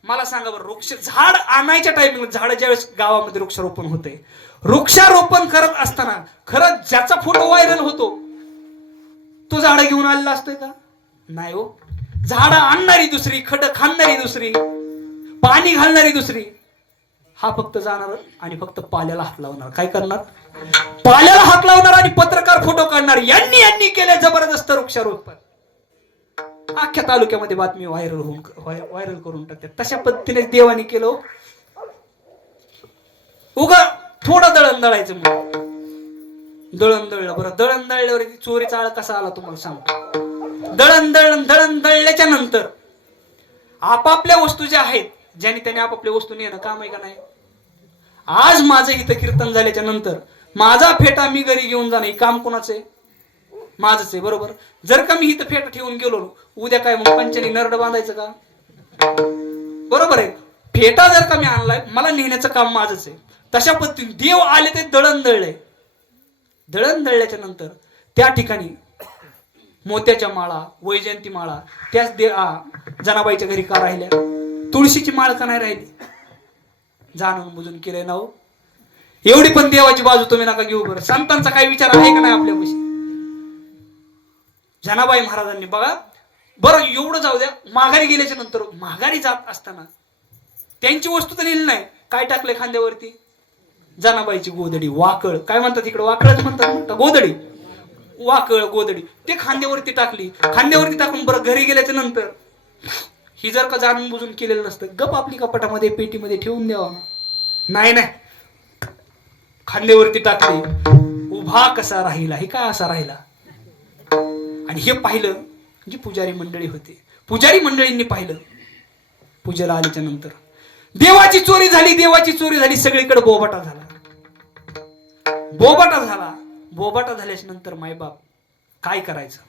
मला सांगा बरं, झाड आणायच्या टायमिंगला, झाड ज्यावेळेस गावामध्ये वृक्षारोपण होते, वृक्षारोपण करत असताना खरंच ज्याचा फोटो व्हायरल होतो तो झाड घेऊन आलेला असतोय का? नाही हो. झाड आणणारी दुसरी, खड खाणारी दुसरी, पाणी घालणारी दुसरी. हा फक्त जाणार आणि फक्त पाल्याला हात लावणार. काय करणार? पाल्याला हात लावणार आणि पत्रकार फोटो काढणार. यांनी केले जबरदस्त वृक्षारोपण. अख्ख्या तालुक्यामध्ये बातमी व्हायरल करून टाकतात. तशा पद्धतीने देवाने केलं. उगा थोडं दळण दळायचं म्हणून दळण दळलं. बरं, दळण दळल्यावर चोरीचा आळ कसा आला तुम्हाला सांगतो. दळण दळल्याच्या नंतर आपापल्या वस्तू ज्या आहेत, ज्याने त्याने आपापल्या वस्तू नेणं काम आहे का नाही? आज माझं इथं कीर्तन झाल्याच्या नंतर माझा फेटा मी घरी घेऊन जाणं हे काम कोणाचं आहे? माझंच आहे, बरोबर. जर का मी इथं फेटा ठेवून गेलो, उद्या काय मग पंचाने नरड बांधायचं का? बरोबर आहे. फेटा जर का मी आणलाय, मला नेण्याचं काम माझंच आहे. तशा पद्धतीने देव आले ते दळण दळले. दळण दळल्याच्या नंतर त्या ठिकाणी मोत्याच्या माळा, वैजयंती माळा त्याच जनाबाईच्या घरी का राहिल्या? तुळशीची माळ का नाही राहिली? जाणून बुजून केलंय ना हो. एवढी पण देवाची बाजू तुम्ही नका घेऊ बरं. संतांचा काही विचार आहे का नाही आपल्यापाशी? जनाबाई महाराजांनी बघा, बरं एवढं जाऊ द्या, माघारी गेल्याच्या नंतर माघारी जात असताना त्यांची वस्तू तर नेली नाही, काय टाकलंय खांद्यावरती? जनाबाईची गोदडी, वाकळ. काय म्हणतात इकडे? वाकळच म्हणतात, गोदडी, वाकळ, गोदडी. ते खांद्यावरती टाकली. खांद्यावरती टाकून बरं घरी गेल्याच्या नंतर ही जर का जाणून बुजून केलेलं नसतं, गप आपली कपाटामध्ये पेटीमध्ये ठेवून द्यावा. नाही नाही, खांद्यावरती टाकली. उभा कसा राहिला, हे काय असा राहिला? आणि हे पाहिलं जी पुजारी मंडळी होते, पुजारी मंडळींनी पाहिलं. पूजेला आल्याच्या नंतर देवाची चोरी झाली, देवाची चोरी झाली. सगळीकडे बोबाटा झाला, बोबाटा झाला. बोबाटा झाल्याच्या नंतर मायबाप काय करायचं?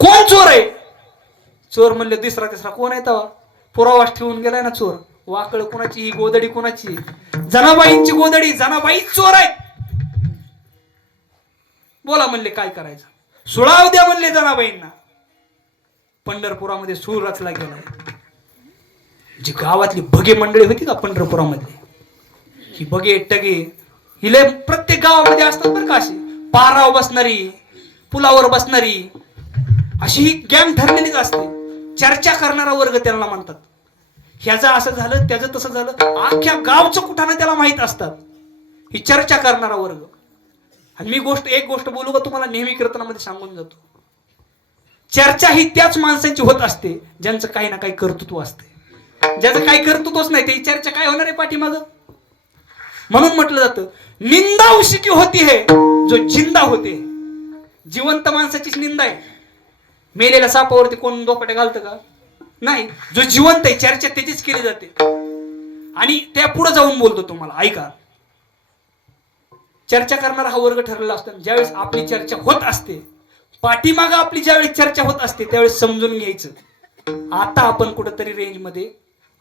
कोण चोर आहे? चोर म्हणले तिसरा तिसरा कोण आहे? तवा पुरावास ठेवून गेलाय ना चोर. वाकळ कोणाची? ही गोदडी कोणाची? जनाबाईंची गोदडी. जनाबाई चोर आहे. बोला म्हणले काय करायचं? सुळाव द्या म्हणले जनाबाईंना. पंढरपुरामध्ये सूर रचला गेलाय. जी गावातली भगे मंडळी होती का पंढरपुरामध्ये, ही बगे टगे हिले प्रत्येक गावामध्ये असतात बरं का. अशी पारावर बसणारी, पुलावर बसणारी, अशी ही गँग ठरलेलीच असते. चर्चा करणारा वर्ग त्यांना म्हणतात. ह्याचं असं झालं, त्याचं तसं झालं, अख्ख्या गावचं कुठानं त्याला माहित असतात. ही चर्चा करणारा वर्ग. आणि मी एक गोष्ट बोलू का तुम्हाला, नेहमी कीर्तनामध्ये सांगून जातो. चर्चा ही त्याच माणसांची होत असते ज्यांचं काही ना काही कर्तृत्व असते. ज्याचं काही कर्तृत्वच नाही ते चर्चा काय होणार आहे पाठीमागं? म्हणून म्हटलं जातं निंदा उसी की होती है जो जिंदा होते. जिवंत माणसाचीच निंदा आहे. मेलेल्या सापावरती कोण दोपटे घालतं का? नाही. जो जिवंत आहे चर्चा त्याचीच केली जाते. आणि त्या पुढे जाऊन बोलतो तुम्हाला, ऐका. चर्चा करणारा हा वर्ग ठरलेला असतो. ज्यावेळेस आपली चर्चा होत असते, पाठीमागं आपली ज्यावेळेस चर्चा होत असते, त्यावेळेस समजून घ्यायचं आता आपण कुठंतरी रेंजमध्ये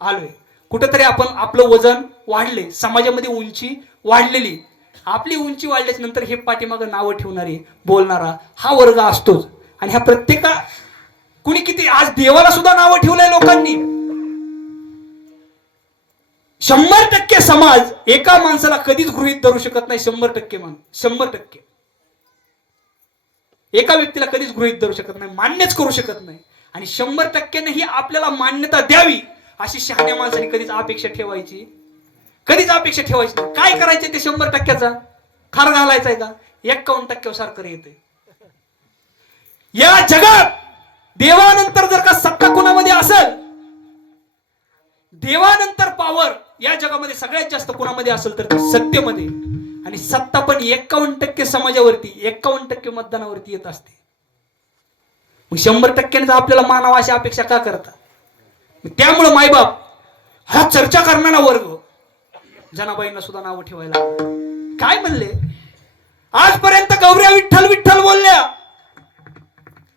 आलोय. कुठंतरी आपण आपलं वजन वाढले, समाजामध्ये उंची वाढलेली. आपली उंची वाढल्याच्या नंतर हे पाठीमागं नावं ठेवणारे, बोलणारा हा वर्ग असतोच. आणि ह्या प्रत्येका कुणी किती आज देवाला सुद्धा नावं ठेवलंय लोकांनी. 100% समाज एका माणसाला कधीच गृहीत धरू शकत नाही. 100% मान 100% एका व्यक्तीला कधीच गृहीत धरू शकत नाही, मान्यच करू शकत नाही. आणि 100% ही आपल्याला मान्यता द्यावी अशी शहाण्या माणसाने कधीच अपेक्षा ठेवायची, कधीच अपेक्षा ठेवायची नाही. काय करायचं ते 100%चा खार घालायचाय का? 51% सारखं येते. या जगात देवानंतर जर का सत्ता कोणामध्ये असेल, देवानंतर पावर या जगामध्ये सगळ्यात जास्त कोणामध्ये असेल तर सत्तेमध्ये. आणि सत्ता पण 51% समाजावरती, 51% मतदानावरती येत असते. मग 100% आपल्याला मानावा अशी अपेक्षा का करता? त्यामुळं मायबाप हा चर्चा करणारा वर्ग जनाबाईंना सुद्धा नावं ठेवायला काय म्हणले? आजपर्यंत गौऱ्या विठ्ठल विठ्ठल बोलल्या,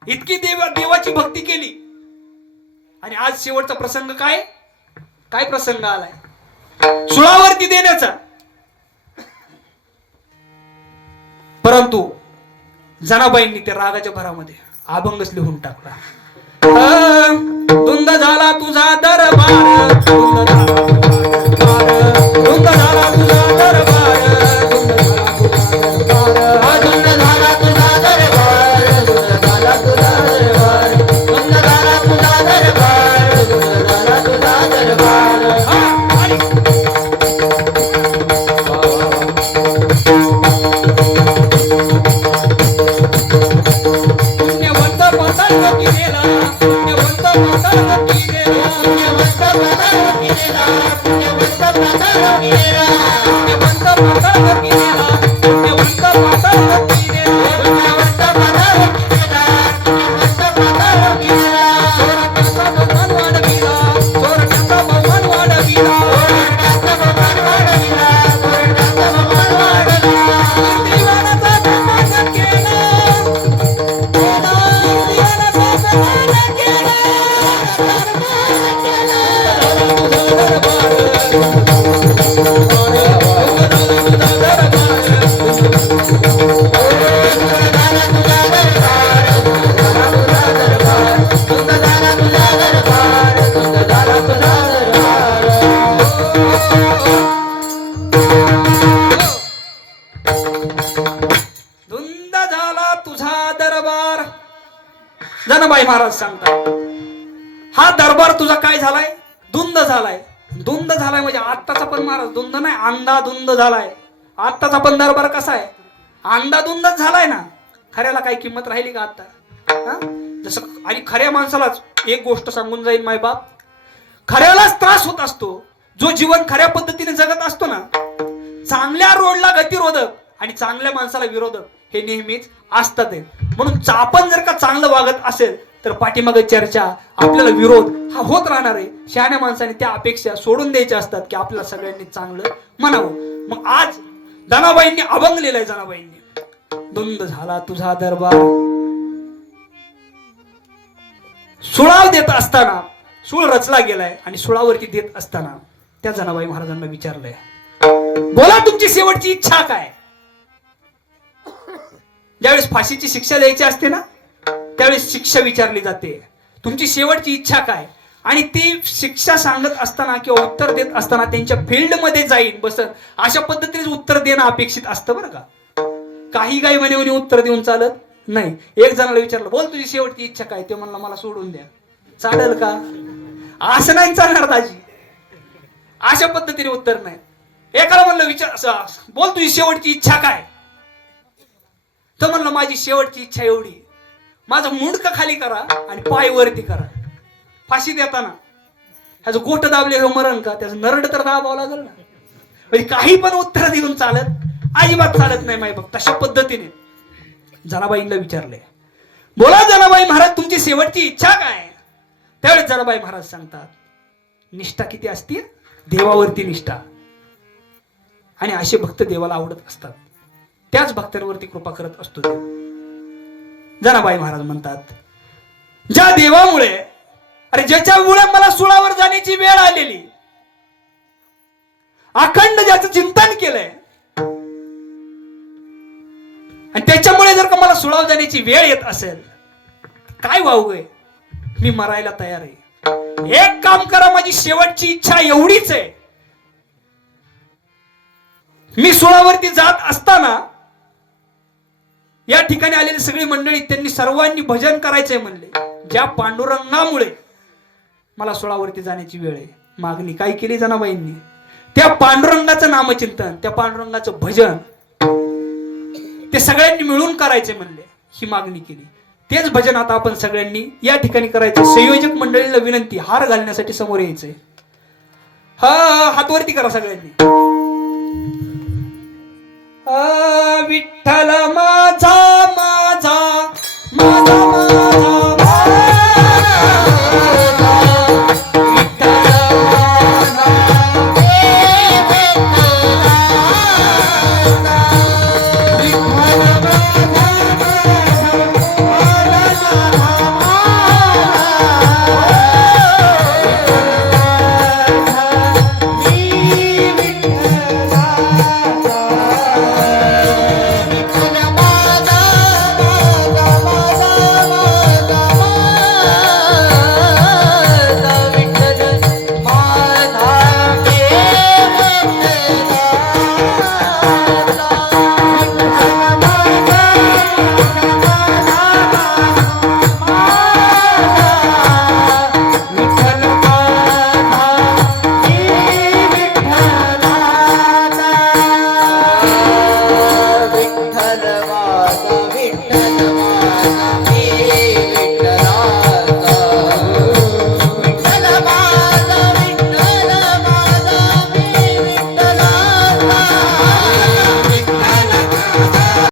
इतकी देवाची भक्ती केली, आणि आज शेवटचा प्रसंग काय? काय प्रसंग आलाय? सुळावरती देण्याचा. परंतु जनाबाईंनी त्या रागाच्या भरामध्ये अभंगच लिहून टाकला. धुंद झाला तुझा दरबार, धुंद झाला तुझा दरबार, धुंद झाला तुझा दरबार, धुंद झाला तुझा दरबार, धुंद झाला तुझा दरबार, धुंद झाला तुझा दरबार. पुण्यवंत पतंग किनेला, पुण्यवंत पतंग किनेला, पुण्यवंत पतंग किनेला, पुण्यवंत पतंग किनेला, पुण्यवंत पतंग किनेला, पुण्यवंत पतंग किनेला, पुण्यवंत पतंग किनेला, पुण्यवंत पतंग किनेला. चोरट्याचा बहुमान वाढविला, चोरट्याचा बहुमान वाढविला, चोरट्याचा बहुमान वाढविला, चोरट्याचा बहुमान वाढविला. देवानाचा बहुमान केला, देवानाचा बहुमान केला. तुझा दरबार, महाराज सांगतात, हा दरबार तुझा काय झालाय, धुंद झालाय. धुंद झालाय म्हणजे आत्ताचा पण महाराज धुंद नाही, अंधा धुंद झालाय. आत्ताचा पण दरबार कसा आहे, अंधा धुंदच झालाय ना. खऱ्याला काही किंमत राहिली का आता? जसं आणि खऱ्या माणसालाच एक गोष्ट सांगून जाईल मायबाप, खऱ्यालाच त्रास होत असतो जो जीवन खऱ्या पद्धतीने जगत असतो ना. चांगल्या रोडला गतिरोधक आणि चांगल्या माणसाला विरोधक हे नेहमीच असतात. म्हणून आपण जर का चांगलं वागत असेल तर पाठीमागे चर्चा, आपल्याला विरोध हा होत राहणार आहे. शहाण्या माणसाने त्या अपेक्षा सोडून द्यायच्या असतात की आपल्याला सगळ्यांनी चांगलं म्हणावं. मग आज जनाबाईंनी अभंग लिहिलाय. जनाबाईंनी, धुंद झाला तुझा दरबार, सुळाव देत असताना, सूळ रचला गेलाय आणि सुळावरती देत असताना त्या जनाबाई महाराजांना विचारलंय, बोला तुमची शेवटची इच्छा काय? ज्यावेळेस फाशीची शिक्षा द्यायची असते ना, त्यावेळेस शिक्षा विचारली जाते, तुमची शेवटची इच्छा काय? आणि ती शिक्षा सांगत असताना किंवा उत्तर देत असताना त्यांच्या फील्डमध्ये जाईन बसत अशा पद्धतीने उत्तर देणं अपेक्षित असतं बरं का. काही काही म्हणे उत्तर देऊन चालत नाही. एक जणाला विचारलं, बोल तुझी शेवटची इच्छा काय? ते म्हणला, मला सोडून द्या. चालेल का? असं नाही चालणार दाजी, अशा पद्धतीने उत्तर नाही. एकाला म्हणलं, विचार, बोल तुझी शेवटची इच्छा काय? तर म्हणलं, माझी शेवटची इच्छा एवढी, माझं मुंडकं खाली करा आणि पाय वरती करा. फाशी देताना ह्याचं गोट दाबले हे मरण का? त्याचं नरड तर दाबावं लागेल ना. म्हणजे काही पण उत्तर देऊन चालत अजिबात चालत नाही माय बाप. तशा पद्धतीने जनाबाईंना विचारले, बोला जनाबाई महाराज तुमची शेवटची इच्छा काय? त्यावेळेस जनाबाई महाराज सांगतात, निष्ठा किती असते, देवावरती निष्ठा. आणि असे भक्त देवाला आवडत असतात, त्याच भक्तांवरती कृपा करत असतो देव. जनाबाई महाराज म्हणतात, ज्या देवामुळे, अरे ज्याच्यामुळे मला सुळावर जाण्याची वेळ आलेली, अखंड ज्याचं चिंतन केलंय आणि त्याच्यामुळे जर का मला सुळावर जाण्याची वेळ येत असेल, काय वावगय, मी मरायला तयार आहे. एक काम करा, माझी शेवटची इच्छा एवढीच आहे, मी सुळावरती जात असताना या ठिकाणी आलेली सगळी मंडळी, त्यांनी सर्वांनी भजन करायचंय म्हणले. ज्या पांडुरंगामुळे मला सुळावरती जाण्याची वेळ आहे. मागणी काय केली जनाबाईंनी? त्या पांडुरंगाचं नामचिंतन, त्या पांडुरंगाचं भजन ते सगळ्यांनी मिळून करायचे म्हणले, ही मागणी केली. तेच भजन आता आपण सगळ्यांनी या ठिकाणी करायचं. संयोजक मंडळीला विनंती, हार घालण्यासाठी समोर यायचंय. हातवरती करा सगळ्यांनी. विठ्ठल माझा माझा माझा विठ्ठल माझा विठ्ठल माझा